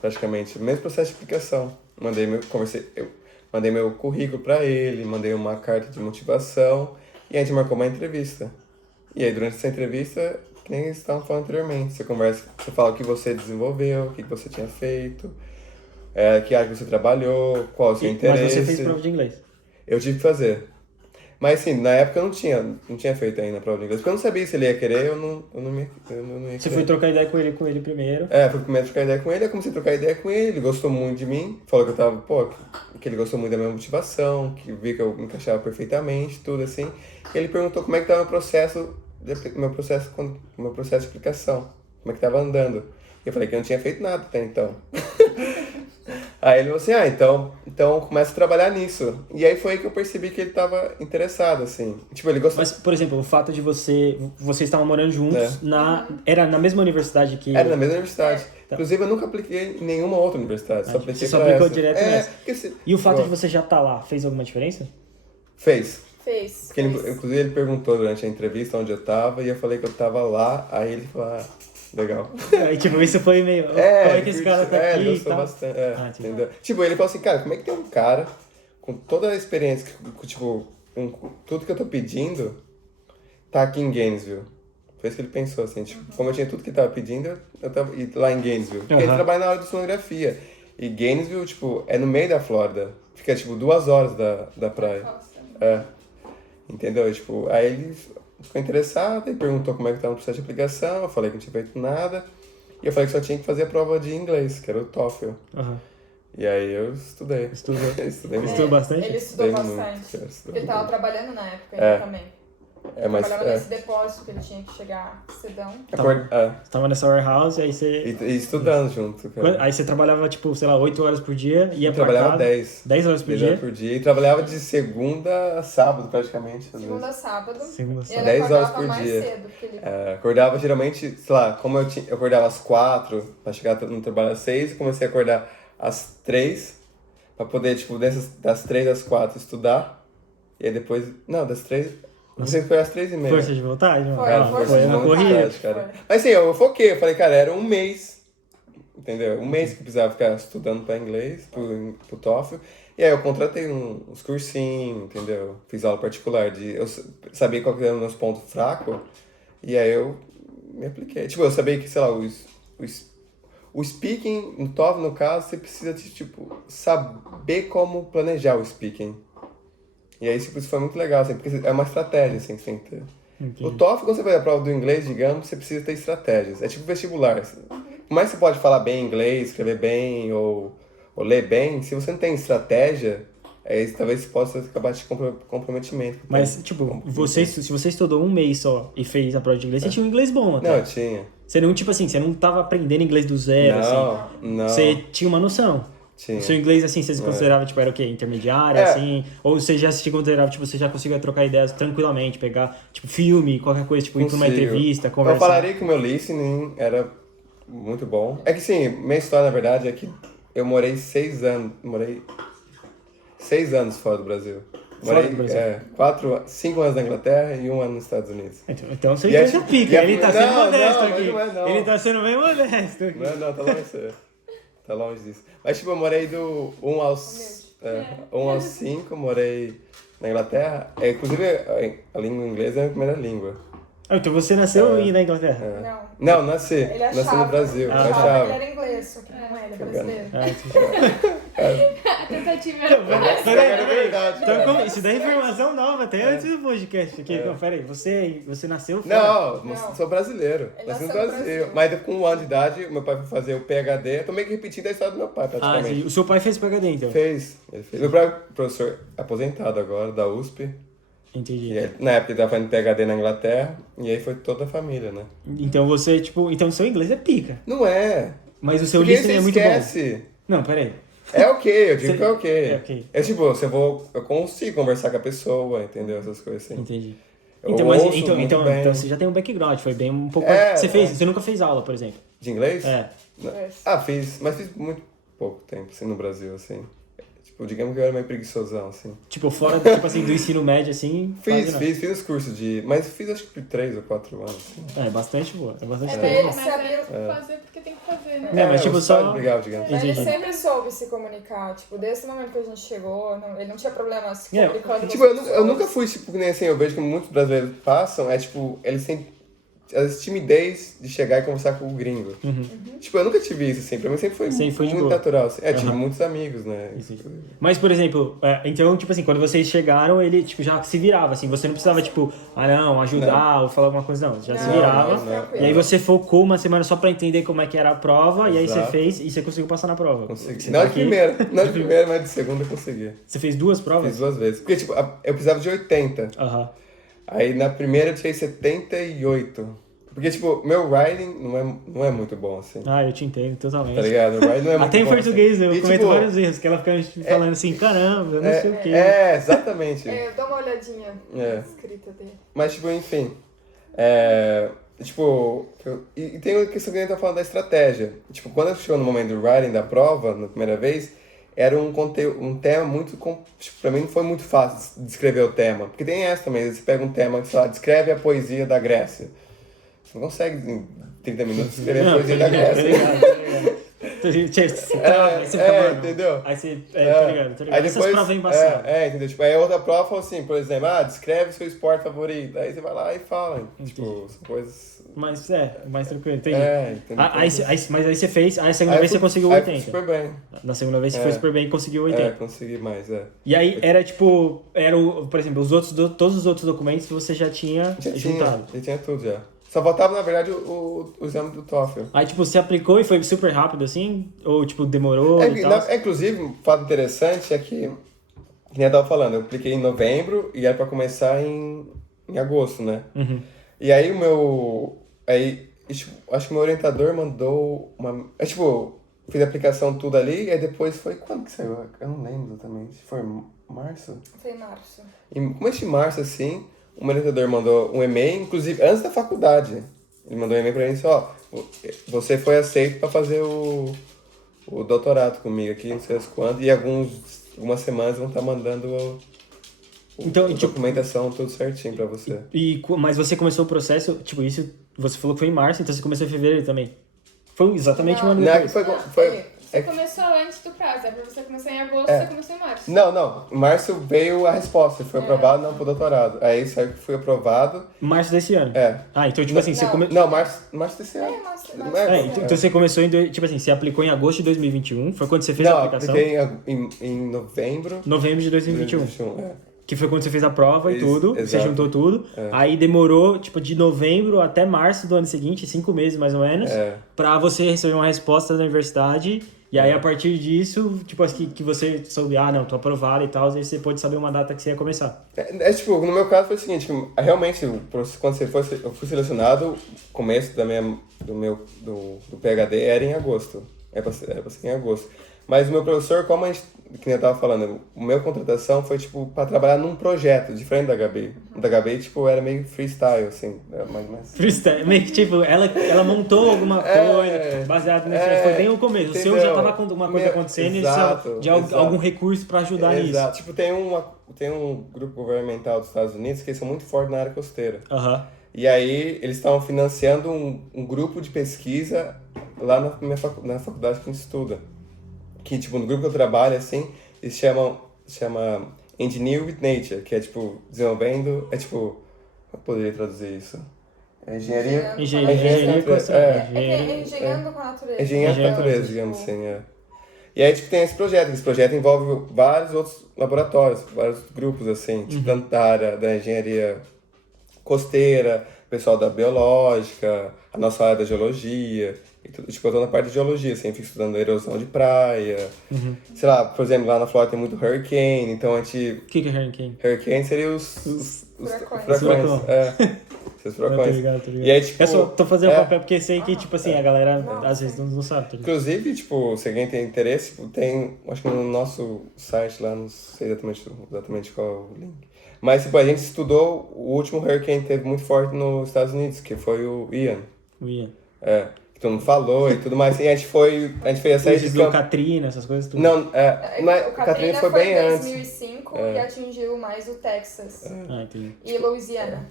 praticamente, o mesmo processo de aplicação. mandei meu currículo pra ele, mandei uma carta de motivação e a gente marcou uma entrevista. E aí, durante essa entrevista, que nem eles estavam falando anteriormente, você conversa, você fala o que você desenvolveu, o que você tinha feito, que área que você trabalhou, qual o seu interesse. Mas você fez prova de inglês? Eu tive que fazer. Mas assim, na época eu não tinha feito ainda a prova de inglês, porque eu não sabia se ele ia querer, eu não ia Você querer. foi trocar ideia com ele primeiro? Fui primeiro trocar ideia com ele, eu comecei a trocar ideia com ele gostou muito de mim, falou que eu tava, que ele gostou muito da minha motivação, que viu que eu me encaixava perfeitamente, tudo assim. E ele perguntou como é que tava meu processo de aplicação, como é que tava andando. E eu falei que eu não tinha feito nada até então. Aí ele falou assim, então começa a trabalhar nisso. E aí foi aí que eu percebi que ele tava interessado, assim. Tipo, ele gostou... Mas, por exemplo, o fato de vocês estavam morando juntos, era na mesma universidade que... Era na mesma universidade. Inclusive, eu nunca apliquei em nenhuma outra universidade, só apliquei Você só pra aplicou essa. direto nessa. E o fato Bom, de você já estar lá, fez alguma diferença? Fez. Fez. Porque inclusive, ele perguntou durante a entrevista onde eu tava, e eu falei que eu tava lá, aí ele falou, legal. Aí, tipo, isso foi meio... como é que esse cara tá aqui ele e gostou tal? bastante, entendeu? Tipo, ele falou assim, cara, como é que tem um cara com toda a experiência, tipo, com tudo que eu tô pedindo, tá aqui em Gainesville? Foi isso que ele pensou, assim, tipo, como eu tinha tudo que ele tava pedindo, eu tava lá em Gainesville. Porque ele trabalha na área de sonografia. E Gainesville, tipo, é no meio da Flórida. Fica, tipo, 2 horas da praia. Entendeu? Tipo, aí ele ficou interessado e perguntou como é que tava o processo de aplicação. Eu falei que não tinha feito nada. E eu falei que só tinha que fazer a prova de inglês, que era o TOEFL. E aí eu estudei. Estudou bastante? Ele estudou bastante. Ele tava trabalhando na época ainda também. Trabalhava nesse depósito que ele tinha que chegar cedão. Você tava nessa warehouse, aí você... E estudando junto, cara. Aí você trabalhava, tipo, sei lá, 8 horas por dia, ia pra trabalhava casa... 10. 10 horas por 10 dia? horas por dia. E trabalhava de segunda a sábado, praticamente. Segunda a sábado. Segunda a E sábado. ele 10 horas acordava por mais dia. cedo. Porque ele... Acordava geralmente, sei lá, como eu acordava às 4 pra chegar no trabalho às 6, comecei a acordar às 3 pra poder, tipo, das 3 às 4 estudar. E aí depois... Não, das 3... Você foi às 3h30. Força de vontade, mano? Foi na corrida. Cara. Mas assim, eu foquei, eu falei, cara, era um mês, entendeu? Um mês que eu precisava ficar estudando pra inglês, pro TOEFL. E aí eu contratei uns cursinhos, entendeu? Fiz aula particular, eu sabia qual que era o meu ponto fraco, e aí eu me apliquei. Tipo, eu sabia que, sei lá, o speaking, no TOEFL, no caso, você precisa de, tipo, saber como planejar o speaking. E aí, tipo, isso foi muito legal, assim, porque é uma estratégia, assim, que você tem que ter. O TOEFL, quando você vai à prova do inglês, digamos, você precisa ter estratégias. É tipo vestibular. Mas você pode falar bem inglês, escrever bem ou ler bem, se você não tem estratégia, talvez possa acabar de comprometimento. Mas, tipo, se você estudou um mês só e fez a prova de inglês, você tinha um inglês bom até. Não, eu tinha. Você não, tipo assim, você não tava aprendendo inglês do zero, assim. Não. Você tinha uma noção. Tinha. O seu inglês, assim, você se considerava, tipo, era o quê? Intermediário, assim? Ou você já se considerava, tipo, você já conseguia trocar ideias tranquilamente, pegar, tipo, filme, qualquer coisa, tipo, ir pra uma entrevista, conversar? Eu falaria que o meu listening era muito bom. É que, sim, minha história, na verdade, é que eu morei 6 anos fora do Brasil. Fora do Brasil? 5 anos na Inglaterra e 1 ano nos Estados Unidos. Então você já pica, ele tá sendo modesto aqui. Não é, não. Ele tá sendo bem modesto aqui. Não, tá longe disso. Tá longe disso. Mas, tipo, eu morei do 1 aos 5, morei na Inglaterra. Inclusive, a língua inglesa é a minha primeira língua. Então você nasceu na Inglaterra? Não, nasci. Ele achava, nasci no Brasil. Ele achava que ele era inglês, só que não é, ele é brasileiro. A tentativa era... Peraí. Verdade. Então, isso daí é informação nova, até antes do podcast aqui. Peraí, você nasceu fora? Não, sou brasileiro. Ele Nasci no nasceu no Brasil. Brasil. Mas com 1 ano de idade, meu pai foi fazer o PhD. Eu tô meio que repetindo a história do meu pai, praticamente. O seu pai fez PhD, então? Ele fez. Meu pai é professor aposentado agora, da USP. Entendi. E aí, na época ele tava fazendo PhD na Inglaterra, e aí foi toda a família, né? Então você, tipo, então o seu inglês é pica. Não é. Mas o seu Porque listening você é muito esquece. bom. Não, peraí. É ok, eu digo que é ok. É ok. É tipo, eu consigo conversar com a pessoa, entendeu? Essas coisas assim. Entendi. Eu Então ouço você já tem um background, foi bem um pouco... É, Você nunca fez aula, por exemplo? De inglês? É. Fiz, mas fiz muito pouco tempo, assim, no Brasil, assim. Tipo, digamos que eu era meio preguiçosão, assim. Tipo, fora tipo assim, do ensino médio, assim... Fiz os cursos de... Mas fiz acho que por 3 ou 4 anos. Assim. É bastante boa. É bastante É, tempo. ele sabia fazer porque tem que fazer, né? Mas tipo, só... Legal, digamos. Mas ele Entendi. sempre soube se comunicar, tipo, desde o momento que a gente chegou, ele não tinha problema se É, comunicando Tipo, com as eu pessoas. nunca fui, tipo, que nem assim, eu vejo que muitos brasileiros passam, é tipo, eles têm as timidez de chegar e conversar com o gringo. Tipo, eu nunca tive isso, assim, pra mim sempre foi Sempre foi de muito boa. natural. Assim. Tive muitos amigos, né? Mas, por exemplo, então, tipo assim, quando vocês chegaram, ele, tipo, já se virava, assim, você não precisava, tipo, ajudar ou falar alguma coisa, não, já se virava. não. E aí você focou uma semana só pra entender como é que era a prova, e aí você Exato. fez, e você conseguiu passar na prova. Consegui. Você Não tá de aqui- primeira, mas de segunda eu consegui. Você fez 2 provas? Fiz 2 vezes. Porque, tipo, eu precisava de 80. Aham. Aí na primeira eu tirei 78. Porque, tipo, meu writing não é muito bom, assim. Ah, eu te entendo totalmente. Tá ligado? O writing não é muito Até em bom, português assim. eu E, cometo tipo, vários erros, que ela fica falando assim, caramba, eu não sei o quê. Exatamente. Dá uma olhadinha na escrita dele. Mas, tipo, enfim. Tipo, e tem uma questão que a gente tá falando da estratégia. Tipo, quando chegou no momento do writing da prova, na primeira vez, era um tema muito... Tipo, pra mim não foi muito fácil de descrever o tema. Porque tem essa também, você pega um tema que, sei lá, descreve a poesia da Grécia. Você não consegue em 30 minutos escrever a poesia da Grécia. Entendeu? Aí você, tô ligado. Aí depois, essas provas embaçadas. entendeu? Tipo, aí outra prova falou assim, por exemplo, descreve seu esporte favorito. Aí você vai lá e fala. Tipo, são coisas... Mas mais tranquilo, entendi. Entendeu? Mas aí você fez, aí a segunda vez você conseguiu Aí 80. fui super bem. Na segunda vez você foi super bem e conseguiu 80. Consegui mais, E aí era tipo, por exemplo, todos os outros documentos você já tinha juntado. Já tinha tudo já. Só faltava, na verdade, o exame do TOEFL. Aí, tipo, você aplicou e foi super rápido, assim? Ou, tipo, demorou e tal? Inclusive, um fato interessante é que nem eu tava falando, eu apliquei em novembro e era pra começar em agosto, né? E aí acho que o meu orientador mandou uma... fiz a aplicação tudo ali, e aí depois foi... Quando que saiu? Eu não lembro exatamente. Foi março? Foi em março. Em começo de março, assim, o meu orientador mandou um e-mail, inclusive antes da faculdade. Ele mandou um e-mail pra mim e disse, você foi aceito pra fazer o doutorado comigo aqui, não sei quando, e algumas semanas vão estar mandando a documentação tudo certinho pra você. Mas você começou o processo, tipo, isso você falou que foi em março, então você começou em fevereiro também. Foi exatamente um ano depois. Você começou antes do prazo, pra você começar em agosto, você começou em março. Não. Em março veio a resposta, foi aprovado não pro doutorado. Aí saiu que fui aprovado. Março desse ano? Então, tipo assim, você começou... Não, março desse ano. Então você começou tipo assim, você aplicou em agosto de 2021, foi quando você fez a aplicação? Não, apliquei em novembro. Novembro de 2021. Que foi quando você fez a prova e tudo, exato. você juntou tudo. Aí demorou, tipo, de novembro até março do ano seguinte, 5 meses mais ou menos, pra você receber uma resposta da universidade. E aí, a partir disso, tipo, que você soube, não, tô aprovado e tal, aí você pôde saber uma data que você ia começar. Tipo, no meu caso foi o seguinte, realmente, quando eu fui selecionado, o começo do PhD era em agosto. Era pra ser em agosto. Mas o meu professor, como a gente, que eu tava falando, a minha contratação foi, tipo, pra trabalhar num projeto, diferente da HB. O da HB, tipo, era meio freestyle, assim. Freestyle, meio que, tipo, ela montou alguma coisa baseado nesse... Foi bem o começo. Entendeu? O seu já tava uma coisa acontecendo e de algum recurso pra ajudar nisso. Exato. Tipo, tem um grupo governamental dos Estados Unidos que eles são muito fortes na área costeira. E aí, eles estavam financiando um grupo de pesquisa lá na faculdade que a gente estuda. Que, tipo, no grupo que eu trabalho, assim, eles chama Engineer with Nature, que é, tipo, desenvolvendo... como eu poderia traduzir isso? Engenharia engenhando com a natureza. Engenharia com a natureza, digamos assim, E aí, tipo, tem esse projeto envolve vários outros laboratórios, vários grupos, assim, tipo, tanto da área da engenharia costeira, pessoal da biológica, a nossa área da geologia... Tipo, eu tô na parte de geologia, assim, fico estudando erosão de praia. Sei lá, por exemplo, lá na Flórida tem muito hurricane, então a gente... O que é hurricane? Hurricane seria os furacões. Os furacões. Tô ligado. E aí, tipo... Eu só tô fazendo papel porque sei que, tipo assim, a galera às vezes não sabe. Inclusive, tipo, se alguém tem interesse, tipo, tem... Acho que no nosso site lá, não sei exatamente qual é o link. Mas, tipo, a gente estudou o último hurricane que teve muito forte nos Estados Unidos, que foi o Ian. O Ian. que todo mundo falou e tudo mais. E a gente fez a saída de Desviou campo. Katrina, essas coisas tudo. Não, mas O Katrina foi bem em antes. 2005 e atingiu mais o Texas Entendi. e Louisiana.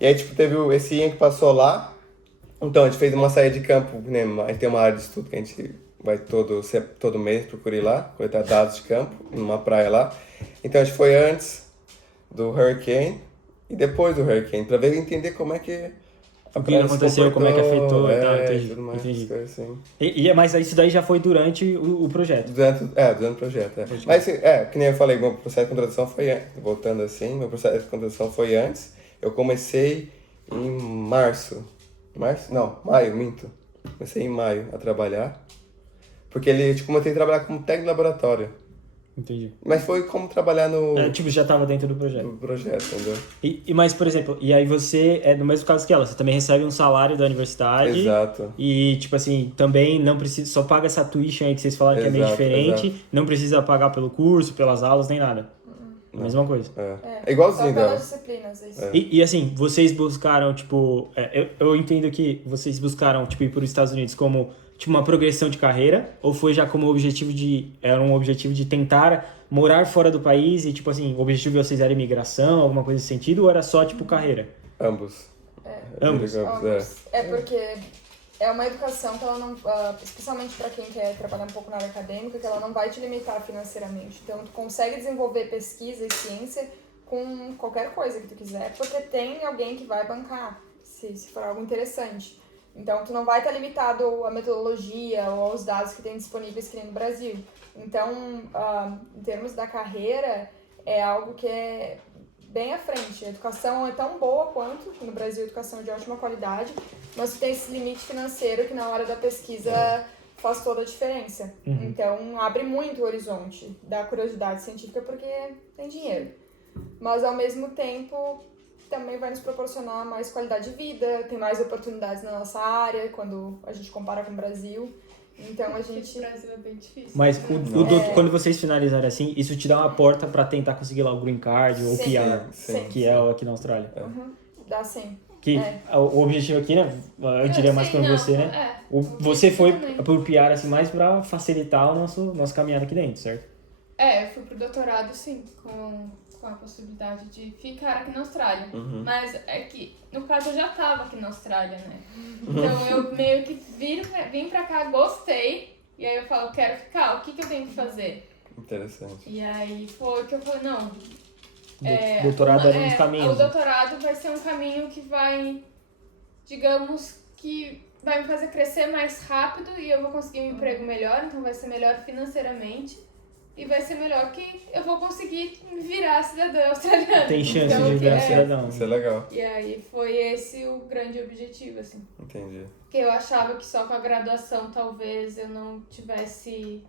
E aí, tipo, teve esse Ian que passou lá. Então, a gente fez uma saída de campo, né? A gente tem uma área de estudo que a gente vai todo mês procurar ir lá, coletar dados de campo, numa praia lá. Então, a gente foi antes do Hurricane e depois do Hurricane, pra ver e entender como é que O que aconteceu, como é que afetou e tal, e entendi. tudo mais, Entendi. coisas assim. Mas isso daí já foi durante o projeto. Durante o projeto, Mas, que nem eu falei, meu processo de contratação foi antes. Voltando assim, meu processo de contratação foi antes. Eu comecei em maio, minto. Comecei em maio a trabalhar. Porque como eu tenho que trabalhar como técnico de laboratório. Entendi. Mas foi como trabalhar no Já tava dentro do projeto. projeto, entendeu? Mas, por exemplo, e aí você, no mesmo caso que ela, você também recebe um salário da universidade. Exato. E, tipo assim, também não precisa, só paga essa tuition aí que vocês falaram que é meio Exato, diferente. exato. Não precisa pagar pelo curso, pelas aulas, nem nada. Mesma coisa. É igualzinho Só dela. pelas disciplinas, isso. E assim, vocês buscaram, tipo... eu entendo que vocês buscaram, tipo, ir para os Estados Unidos como, tipo, uma progressão de carreira? Ou foi já como objetivo era um objetivo de tentar morar fora do país e, tipo assim, o objetivo de vocês era imigração, alguma coisa nesse sentido? Ou era só, tipo, carreira? Ambos. Ambos. É porque é uma educação que ela não, especialmente para quem quer trabalhar um pouco na área acadêmica, que ela não vai te limitar financeiramente. Então, tu consegue desenvolver pesquisa e ciência com qualquer coisa que tu quiser, porque tem alguém que vai bancar, se for algo interessante. Então, tu não vai estar limitado à metodologia ou aos dados que tem disponíveis que nem no Brasil. Então, em termos da carreira, é algo que é bem à frente. A educação é tão boa quanto, no Brasil a educação é de ótima qualidade, mas tu tem esse limite financeiro que na hora da pesquisa faz toda a diferença. Então, abre muito o horizonte da curiosidade científica porque tem dinheiro. Mas, ao mesmo tempo, também vai nos proporcionar mais qualidade de vida, tem mais oportunidades na nossa área, quando a gente compara com o Brasil. Então, a gente... O Brasil é bem difícil. Mas quando vocês finalizarem assim, isso te dá uma porta pra tentar conseguir lá o Green Card ou o PR, que é aqui na Austrália. Dá sim. O objetivo aqui, né? Eu diria mais pra você, né? Você foi pro PR assim, mais pra facilitar o nosso caminhada aqui dentro, certo? Eu fui pro doutorado, sim, com a possibilidade de ficar aqui na Austrália. Mas é que, no caso, eu já tava aqui na Austrália, né? Então eu meio que vim pra cá, gostei, e aí eu falo, quero ficar, o que eu tenho que fazer? Interessante. E aí foi que eu falei, não... doutorado era um dos caminhos. O doutorado vai ser um caminho que vai, digamos, que vai me fazer crescer mais rápido e eu vou conseguir um emprego melhor, então vai ser melhor financeiramente. E vai ser melhor que eu vou conseguir me virar cidadã australiana. Tem chance então, de virar cidadão. Isso é legal. E aí foi esse o grande objetivo, assim. Entendi. Porque eu achava que só com a graduação talvez eu não tivesse,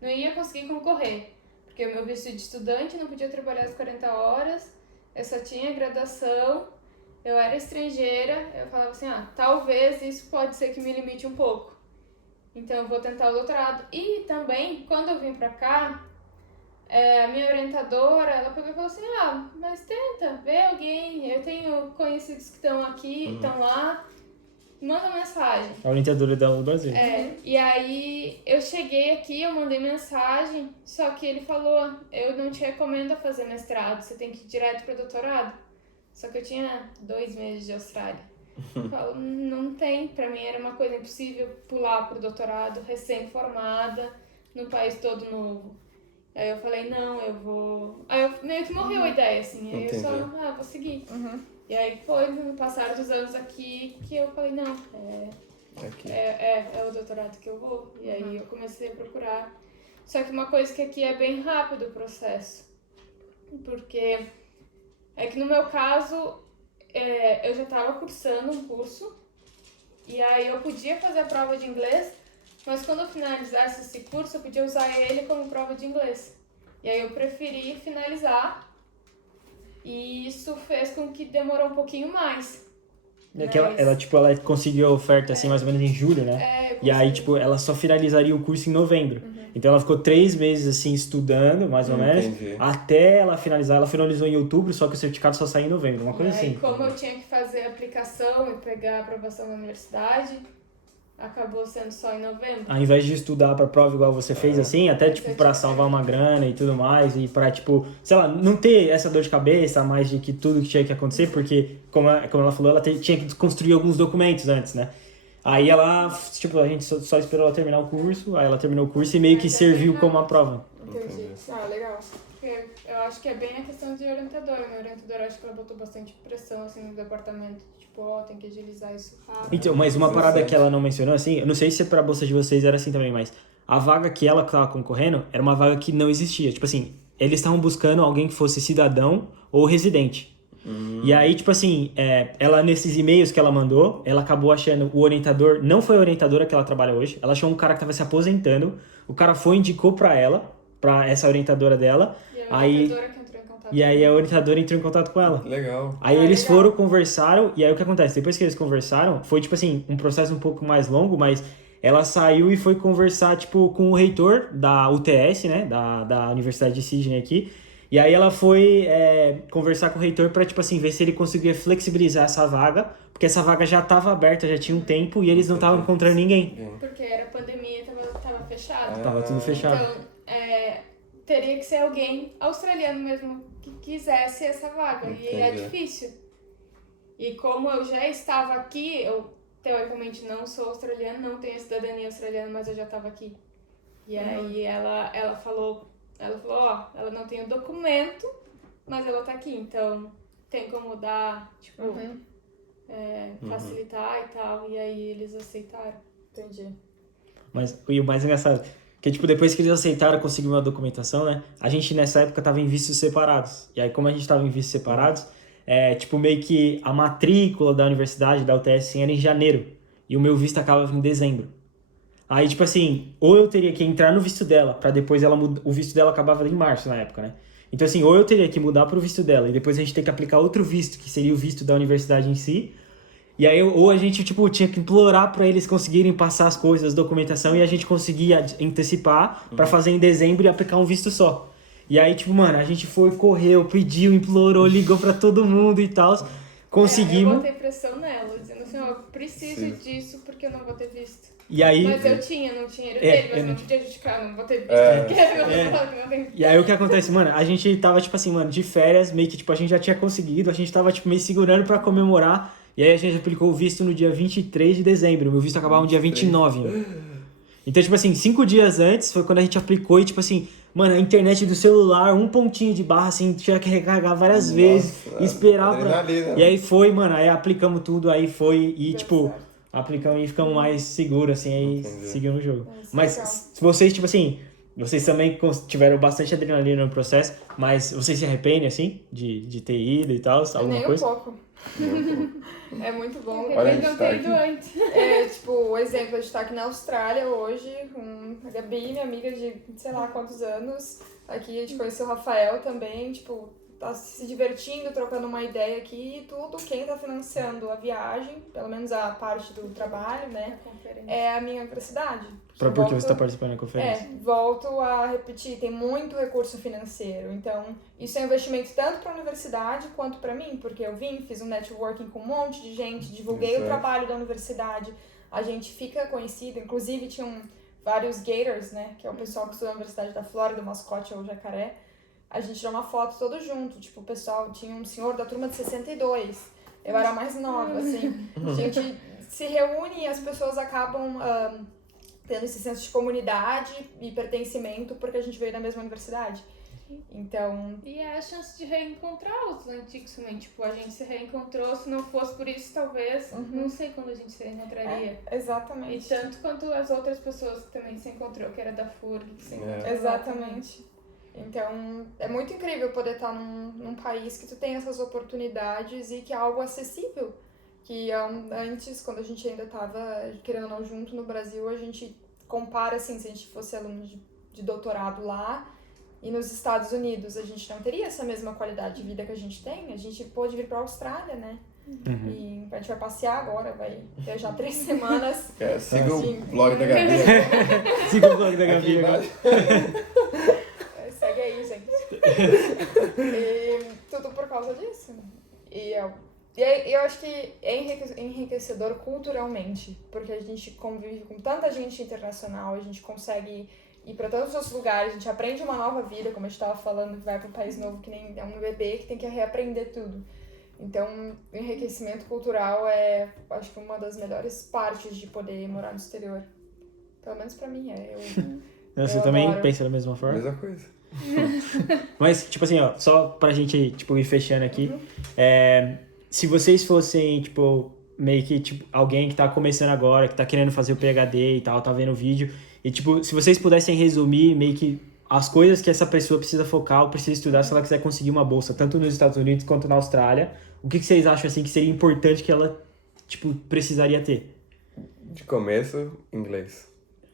não ia conseguir concorrer. Porque o meu visto de estudante não podia trabalhar as 40 horas, eu só tinha graduação, eu era estrangeira, eu falava assim, talvez isso pode ser que me limite um pouco. Então eu vou tentar o doutorado. E também, quando eu vim pra cá, a minha orientadora, ela pegou e falou assim, mas tenta, vê alguém, eu tenho conhecidos que estão aqui, estão lá, manda mensagem. A orientadora dela do Brasil. E aí eu cheguei aqui, eu mandei mensagem, só que ele falou, eu não te recomendo a fazer mestrado, você tem que ir direto para doutorado. Só que eu tinha 2 meses de Austrália. Eu falo, não tem, pra mim era uma coisa impossível pular pro doutorado, recém-formada, no país todo novo. Aí eu falei, não, eu vou... Aí eu meio que morreu a ideia, assim, aí eu só, vou seguir. E aí foi, passaram os anos aqui, que eu falei, não, é o doutorado que eu vou. E aí eu comecei a procurar. Só que uma coisa que aqui é bem rápido o processo, porque é que no meu caso... eu já estava cursando um curso e aí eu podia fazer a prova de inglês, mas quando eu finalizasse esse curso eu podia usar ele como prova de inglês. E aí eu preferi finalizar e isso fez com que demorou um pouquinho mais. Ela conseguiu a oferta assim mais ou menos em julho, né? E aí, ela só finalizaria o curso em novembro. Então ela ficou 3 meses assim estudando, mais ou menos, Entendi. até ela finalizar. Ela finalizou em outubro, só que o certificado só saiu em novembro, uma coisa E aí, assim. como eu tinha que fazer a aplicação e pegar a aprovação na universidade, acabou sendo só em novembro. Ao invés de estudar pra prova igual você fez, assim, até, tipo, pra salvar uma grana e tudo mais, e pra, tipo, sei lá, não ter essa dor de cabeça mais de que tudo que tinha que acontecer, porque, como ela falou, ela tinha que construir alguns documentos antes, né? Aí ela, tipo, a gente só esperou ela terminar o curso, aí ela terminou o curso e meio que serviu como a prova. Entendi. Ah, legal. Porque eu acho que é bem a questão de orientadora. Minha orientadora, acho que ela botou bastante pressão, assim, no departamento. Tipo, ó, tem que agilizar isso rápido. Então, mas uma parada que ela não mencionou, assim, eu não sei se pra bolsa de vocês era assim também, mas a vaga que ela tava concorrendo era uma vaga que não existia. Tipo assim, eles estavam buscando alguém que fosse cidadão ou residente. E aí, tipo assim, ela nesses e-mails que ela mandou, ela acabou achando o orientador, não foi a orientadora que ela trabalha hoje, ela achou um cara que tava se aposentando, o cara foi e indicou pra ela, pra essa orientadora dela, E a orientadora que entrou em contato e aí a orientadora entrou em contato com ela. Legal. Aí eles legal. foram, conversaram, e aí o que acontece? Depois que eles conversaram, foi tipo assim, um processo um pouco mais longo, mas ela saiu e foi conversar, tipo, com o reitor da UTS, né, da Universidade de Sydney aqui, e aí ela foi conversar com o reitor pra, tipo assim, ver se ele conseguia flexibilizar essa vaga, porque essa vaga já tava aberta, já tinha um tempo, e eles não estavam encontrando ninguém. Porque era pandemia e tava fechado. Tava tudo fechado. Então, teria que ser alguém australiano mesmo que quisesse essa vaga. E é Entendi. difícil. E como eu já estava aqui, eu teoricamente não sou australiana, não tenho a cidadania australiana, mas eu já estava aqui. E aí ela falou, ó, ela não tem o documento, mas ela tá aqui, então tem como dar, tipo, facilitar e tal. E aí eles aceitaram. Entendi. Mas e o mais engraçado, que tipo, depois que eles aceitaram conseguir uma documentação, né? A gente nessa época tava em vistos separados. E aí, como a gente tava em vistos separados, tipo, meio que a matrícula da universidade, da UTS, era em janeiro. E o meu visto acaba em dezembro. Aí, tipo assim, ou eu teria que entrar no visto dela, pra depois ela mudar. O visto dela acabava em março na época, né? Então, assim, ou eu teria que mudar pro visto dela, e depois a gente ter que aplicar outro visto, que seria o visto da universidade em si. E aí, ou a gente, tipo, tinha que implorar pra eles conseguirem passar as coisas, documentação, e a gente conseguia antecipar pra fazer em dezembro e aplicar um visto só. E aí, tipo, mano, a gente foi, correu, pediu, implorou, ligou pra todo mundo e tal. Conseguimos. Eu botei pressão nela, dizendo assim, ó, eu preciso disso porque eu não vou ter visto. E aí, Mas eu tinha, não tinha dinheiro dele, mas eu eu não não podia justificar, não vou ter visto porque eu falava que não tem. e aí o que acontece, mano, a gente tava, tipo assim, mano, de férias, meio que, tipo, a gente já tinha conseguido, a gente tava, tipo, meio segurando pra comemorar, e aí a gente aplicou o visto no dia 23 de dezembro, meu visto acabava no dia 29, mano. Então, tipo assim, 5 dias antes foi quando a gente aplicou e, tipo assim, mano, a internet do celular, um pontinho de barra, assim, tinha que recarregar várias vezes, esperar pra... adrenalina. E aí foi, mano, aí aplicamos tudo, aí foi, e, Deu tipo... certo. Aplicamos e ficamos mais seguros, assim, aí Entendi. seguimos o jogo. Isso, Mas legal. se vocês, tipo assim, vocês também tiveram bastante adrenalina no processo, mas vocês se arrependem, assim, de ter ido e tal, alguma Nem um coisa? pouco. É muito bom. Eu Olha, a não gente ter tá ido antes. Tipo, o exemplo, a gente tá aqui na Austrália hoje, com a Gabi, minha amiga de sei lá quantos anos. Aqui a gente conheceu o Rafael também, tipo, tá se divertindo, trocando uma ideia aqui e tudo. Quem tá financiando a viagem, pelo menos a parte do trabalho, né, é a minha universidade. Porque você tá participando da conferência. Volto a repetir, tem muito recurso financeiro. Então, isso é um investimento tanto para a universidade quanto para mim, porque eu fiz um networking com um monte de gente, divulguei o Exato. trabalho da universidade, a gente fica conhecido, inclusive tinham vários Gators, né, que é o pessoal que estuda na Universidade da Flórida, o mascote é o jacaré. A gente tirou uma foto todo junto, tipo, o pessoal tinha um senhor da turma de 62, eu era mais nova, assim. A gente se reúne e as pessoas acabam tendo esse senso de comunidade e pertencimento porque a gente veio da mesma universidade. Então, E é a chance de reencontrar os antigos também. Tipo, a gente se reencontrou, se não fosse por isso, talvez, não sei quando a gente se reencontraria. E exatamente. tanto quanto as outras pessoas que também se encontrou, que era da FURG, que se encontrou. lá Exatamente. Então, é muito incrível poder estar num país que tu tem essas oportunidades e que é algo acessível. Que antes, quando a gente ainda estava, querendo ou não, junto no Brasil, a gente compara, assim, se a gente fosse aluno de doutorado lá e nos Estados Unidos, a gente não teria essa mesma qualidade de vida que a gente tem. A gente pôde vir para a Austrália, né? E a gente vai passear agora, vai viajar 3 semanas. Siga o blog da Gabi. Siga o blog da Gabi Aqui agora. Segue aí, gente. E tudo por causa disso. E aí, eu acho que é enriquecedor culturalmente, porque a gente convive com tanta gente internacional, a gente consegue ir para tantos outros lugares, a gente aprende uma nova vida, como a gente estava falando, que vai para um país novo que nem é um bebê que tem que reaprender tudo. Então, o enriquecimento cultural é, acho que, uma das melhores partes de poder morar no exterior. Pelo menos para mim, Você eu também adoro. pensa da mesma forma? Mesma coisa. Mas, tipo assim, ó, só pra gente, tipo, ir fechando aqui, se vocês fossem, tipo, meio que, tipo, alguém que tá começando agora, que tá querendo fazer o PhD e tal, tá vendo o vídeo, e, tipo, se vocês pudessem resumir meio que as coisas que essa pessoa precisa focar ou precisa estudar se ela quiser conseguir uma bolsa, tanto nos Estados Unidos quanto na Austrália, o que vocês acham, assim, que seria importante que ela, tipo, precisaria ter? De começo, inglês.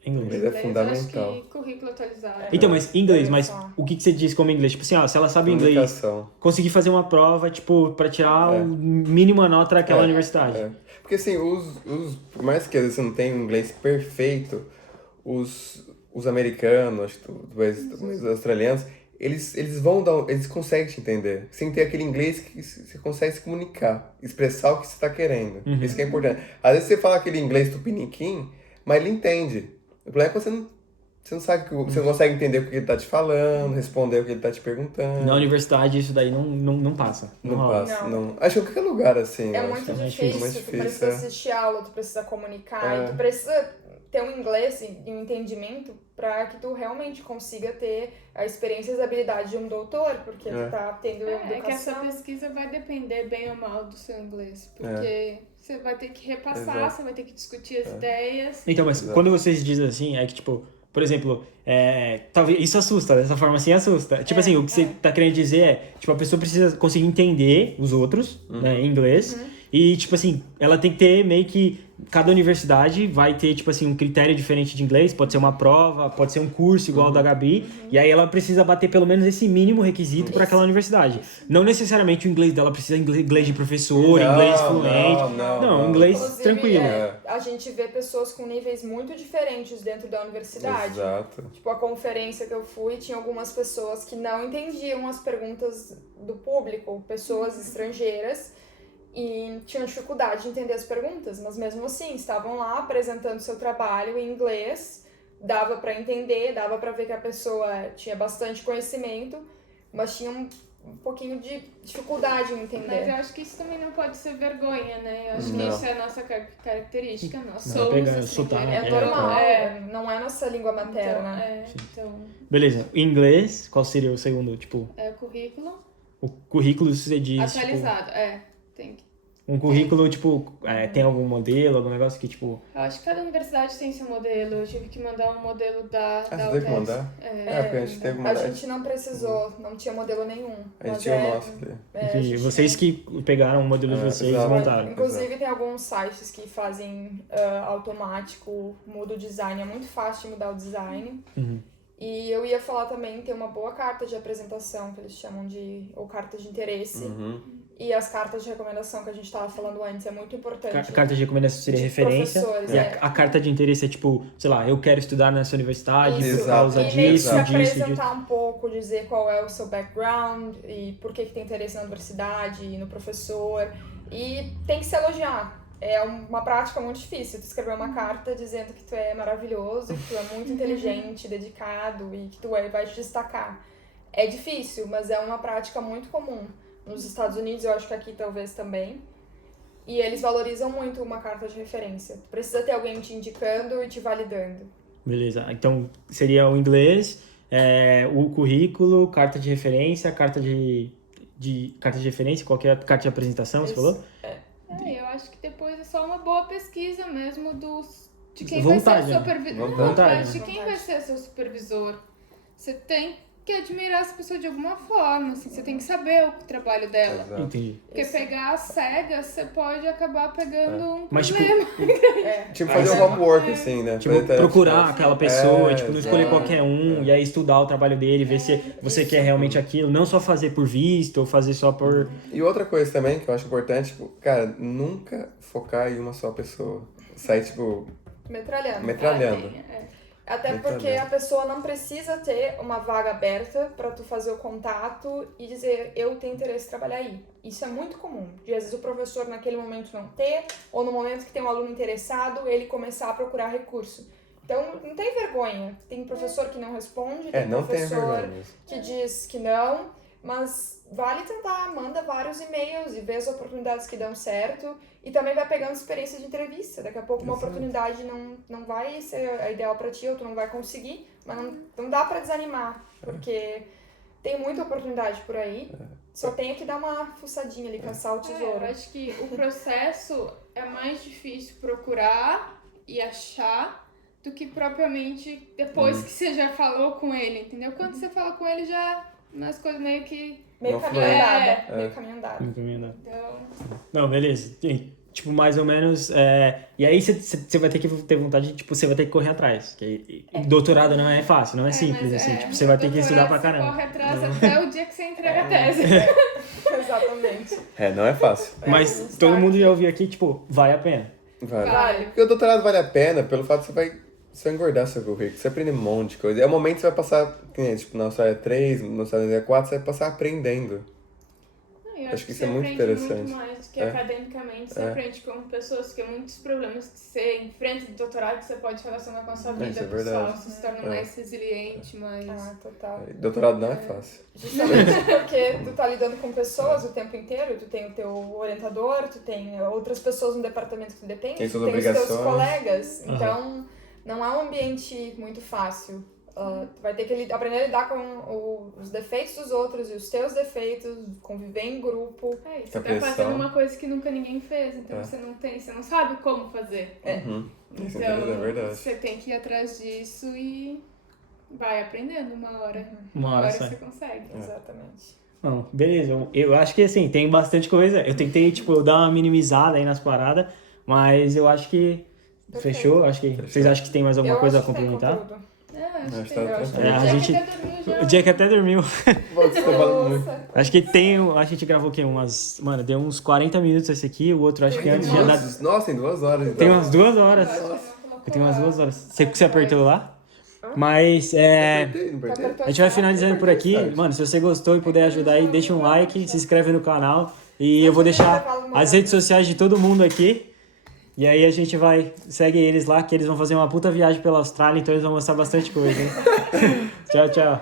Inglês. Inglês é fundamental. Eu acho que currículo atualizado. Então, mas inglês, mas o que você diz como inglês? Tipo assim, ó, se ela sabe inglês, Comunicação. conseguir fazer uma prova, tipo, pra tirar a mínima nota daquela universidade. Porque assim, por mais que às vezes você não tenha um inglês perfeito, os americanos, os australianos, eles vão eles conseguem te entender. Sem ter aquele inglês que você consegue se comunicar, expressar o que você está querendo. Isso que é importante. Às vezes você fala aquele inglês tupiniquim, mas ele entende. O problema é que você não sabe, você não consegue entender o que ele tá te falando, responder o que ele tá te perguntando. Na universidade isso daí não passa. Não rola. passa, não. Acho que em qualquer lugar, assim. É eu muito acho. difícil, Mais tu difícil, precisa assistir aula, tu precisa comunicar, e tu precisa ter um inglês e um entendimento para que tu realmente consiga ter a experiência e as habilidades de um doutor, porque tu tá tendo educação. É que essa pesquisa vai depender bem ou mal do seu inglês, porque você vai ter que repassar, você vai ter que discutir as ideias. Então, mas quando vocês dizem assim, é que tipo, por exemplo, talvez isso assusta, dessa forma assim assusta. Tipo assim, o que você tá querendo dizer é, tipo, a pessoa precisa conseguir entender os outros, né, em inglês, e tipo assim, ela tem que ter meio que cada universidade vai ter, tipo assim, um critério diferente de inglês, pode ser uma prova, pode ser um curso igual o da Gabi, e aí ela precisa bater pelo menos esse mínimo requisito para aquela universidade. Não necessariamente o inglês dela precisa inglês de professor, inglês fluente. Não, inglês Inclusive, tranquilo. A gente vê pessoas com níveis muito diferentes dentro da universidade. Exato. Tipo, a conferência que eu fui, tinha algumas pessoas que não entendiam as perguntas do público, pessoas estrangeiras, e tinham dificuldade de entender as perguntas, mas mesmo assim estavam lá apresentando seu trabalho em inglês, dava para entender, dava para ver que a pessoa tinha bastante conhecimento, mas tinha um pouquinho de dificuldade em entender. Mas eu acho que isso também não pode ser vergonha, né? Eu acho que isso é a nossa característica, nós Não, somos pega assim, sotaque, É normal, não é nossa língua materna. Então, Beleza. Inglês, qual seria o segundo, tipo, currículo o currículo você diz, atualizado, tem que. um currículo, tipo, tem algum modelo, algum negócio que, tipo... Eu acho que cada universidade tem seu modelo. Eu tive que mandar um modelo da Você UTES. teve que mandar? Porque a gente teve que A mandar. gente não precisou, não tinha modelo nenhum. A gente mas tinha o nosso ali. a gente vocês que pegaram o modelo de vocês e exato. montaram. Inclusive tem alguns sites que fazem automático, muda o design, é muito fácil de mudar o design. E eu ia falar também, ter uma boa carta de apresentação, que eles chamam de, ou carta de interesse. E as cartas de recomendação que a gente estava falando antes, é muito importante. Carta de recomendação seria De referência. professores, E a carta de interesse é tipo, sei lá, eu quero estudar nessa universidade por Isso. causa E meio que disso, se disso, apresentar disso. um pouco, dizer qual é o seu background e por que tem interesse na universidade e no professor. E tem que se elogiar. É uma prática muito difícil, tu escrever uma carta dizendo que tu é maravilhoso, que tu é muito inteligente, dedicado e que tu vai te destacar. É difícil, mas é uma prática muito comum. Nos Estados Unidos, eu acho que aqui talvez também. E eles valorizam muito uma carta de referência. Tu precisa ter alguém te indicando e te validando. Beleza, então seria o inglês, o currículo, carta de referência, carta de referência, qualquer carta de apresentação, você falou? Eu acho que depois é só uma boa pesquisa mesmo de quem Vontade, vai ser o supervisor. Vontade. De quem vai ser seu supervisor. Você tem que admirar essa pessoa de alguma forma, assim, você tem que saber o trabalho dela. Exato. Entendi. Porque pegar as cegas, você pode acabar pegando um Mas, tipo, problema. Tipo, fazer um homework, assim, né? Tipo, Fazer tarefa procurar fácil. aquela pessoa, tipo, não escolher exato. qualquer um, e aí estudar o trabalho dele, ver se você quer realmente aquilo, não só fazer por visto, ou fazer só por... E outra coisa também que eu acho importante, tipo, cara, nunca focar em uma só pessoa. Sair, tipo, Metralhando. metralhando. Até Metralhando. porque a pessoa não precisa ter uma vaga aberta pra tu fazer o contato e dizer eu tenho interesse em trabalhar aí. Isso é muito comum. De às vezes o professor naquele momento não ter, ou no momento que tem um aluno interessado, ele começar a procurar recurso. Então não tem vergonha. Tem professor que não responde, tem Não tem professor vergonha mesmo. que diz que não, mas vale tentar, manda vários e-mails e vê as oportunidades que dão certo e também vai pegando experiência de entrevista. Daqui a pouco uma oportunidade não vai ser a ideal pra ti ou tu não vai conseguir, mas não dá pra desanimar, porque tem muita oportunidade por aí, só tem que dar uma fuçadinha ali, caçar o tesouro. Eu acho que o processo é mais difícil procurar e achar do que propriamente depois que você já falou com ele, entendeu? Quando você fala com ele, já as coisas meio que... Meio Não caminho foi. andado, meio caminho andado. Então, Não, beleza. Tipo, mais ou menos... E aí você vai ter que ter vontade de, tipo, você vai ter que correr atrás. Que doutorado não é fácil, não é simples, mas assim. Tipo, você vai ter que estudar pra doutorado, caramba. Você corre atrás até o dia que você entrega a tese. Exatamente. Não é fácil. Mas todo mundo já ouviu aqui, tipo, vale a pena. Vale. Porque o doutorado vale a pena pelo fato de você vai engordar seu currículo, você aprende um monte de coisa. É o momento que você vai passar, que nem, tipo, na sua área 3, na sua área 4, você vai passar aprendendo. Eu Acho que isso você é muito aprende interessante. muito mais do que academicamente. Você aprende com pessoas que muitos problemas que você enfrenta no doutorado que você pode relacionar com a sua vida isso é pessoal. verdade. Você se torna mais resiliente, mais... Ah, total. Doutorado não é fácil. Justamente porque tu tá lidando com pessoas o tempo inteiro, tu tem o teu orientador, tu tem outras pessoas no departamento que tu depende, Tem tu suas tem os teus obrigações. colegas, então não é um ambiente muito fácil. Tu vai ter que aprender a lidar com os defeitos dos outros e os teus defeitos, conviver em grupo. Você A tá pressão. fazendo uma coisa que nunca ninguém fez, então você não sabe como fazer. Isso Então, é verdade. você tem que ir atrás disso e vai aprendendo uma hora. Uma hora sai. você consegue. Exatamente. Não, beleza. Eu acho que, assim, tem bastante coisa. Eu tentei, tipo, dar uma minimizada aí nas paradas, mas eu acho que... Fechou? Acho que... Vocês acham que tem mais alguma Eu coisa a acho que tem complementar? conteúdo. Acho Acho que que tem. tá acho que tranquilo. A gente... O Jack até dormiu. Você tá falando muito. Acho que tem... A gente gravou o quê? Mano, deu uns 40 minutos esse aqui, o outro acho que antes já dá... Nossa, tem 2 horas. Então. Tem umas 2 horas. Tem umas 2 horas. Você apertou lá? Mas, Não apertei? a gente vai finalizando por aqui. Mano, se você gostou e puder ajudar aí, deixa um like, se inscreve no canal. E eu vou deixar as redes sociais de todo mundo aqui. E aí a gente segue eles lá, que eles vão fazer uma puta viagem pela Austrália, então eles vão mostrar bastante coisa, hein? Tchau, tchau.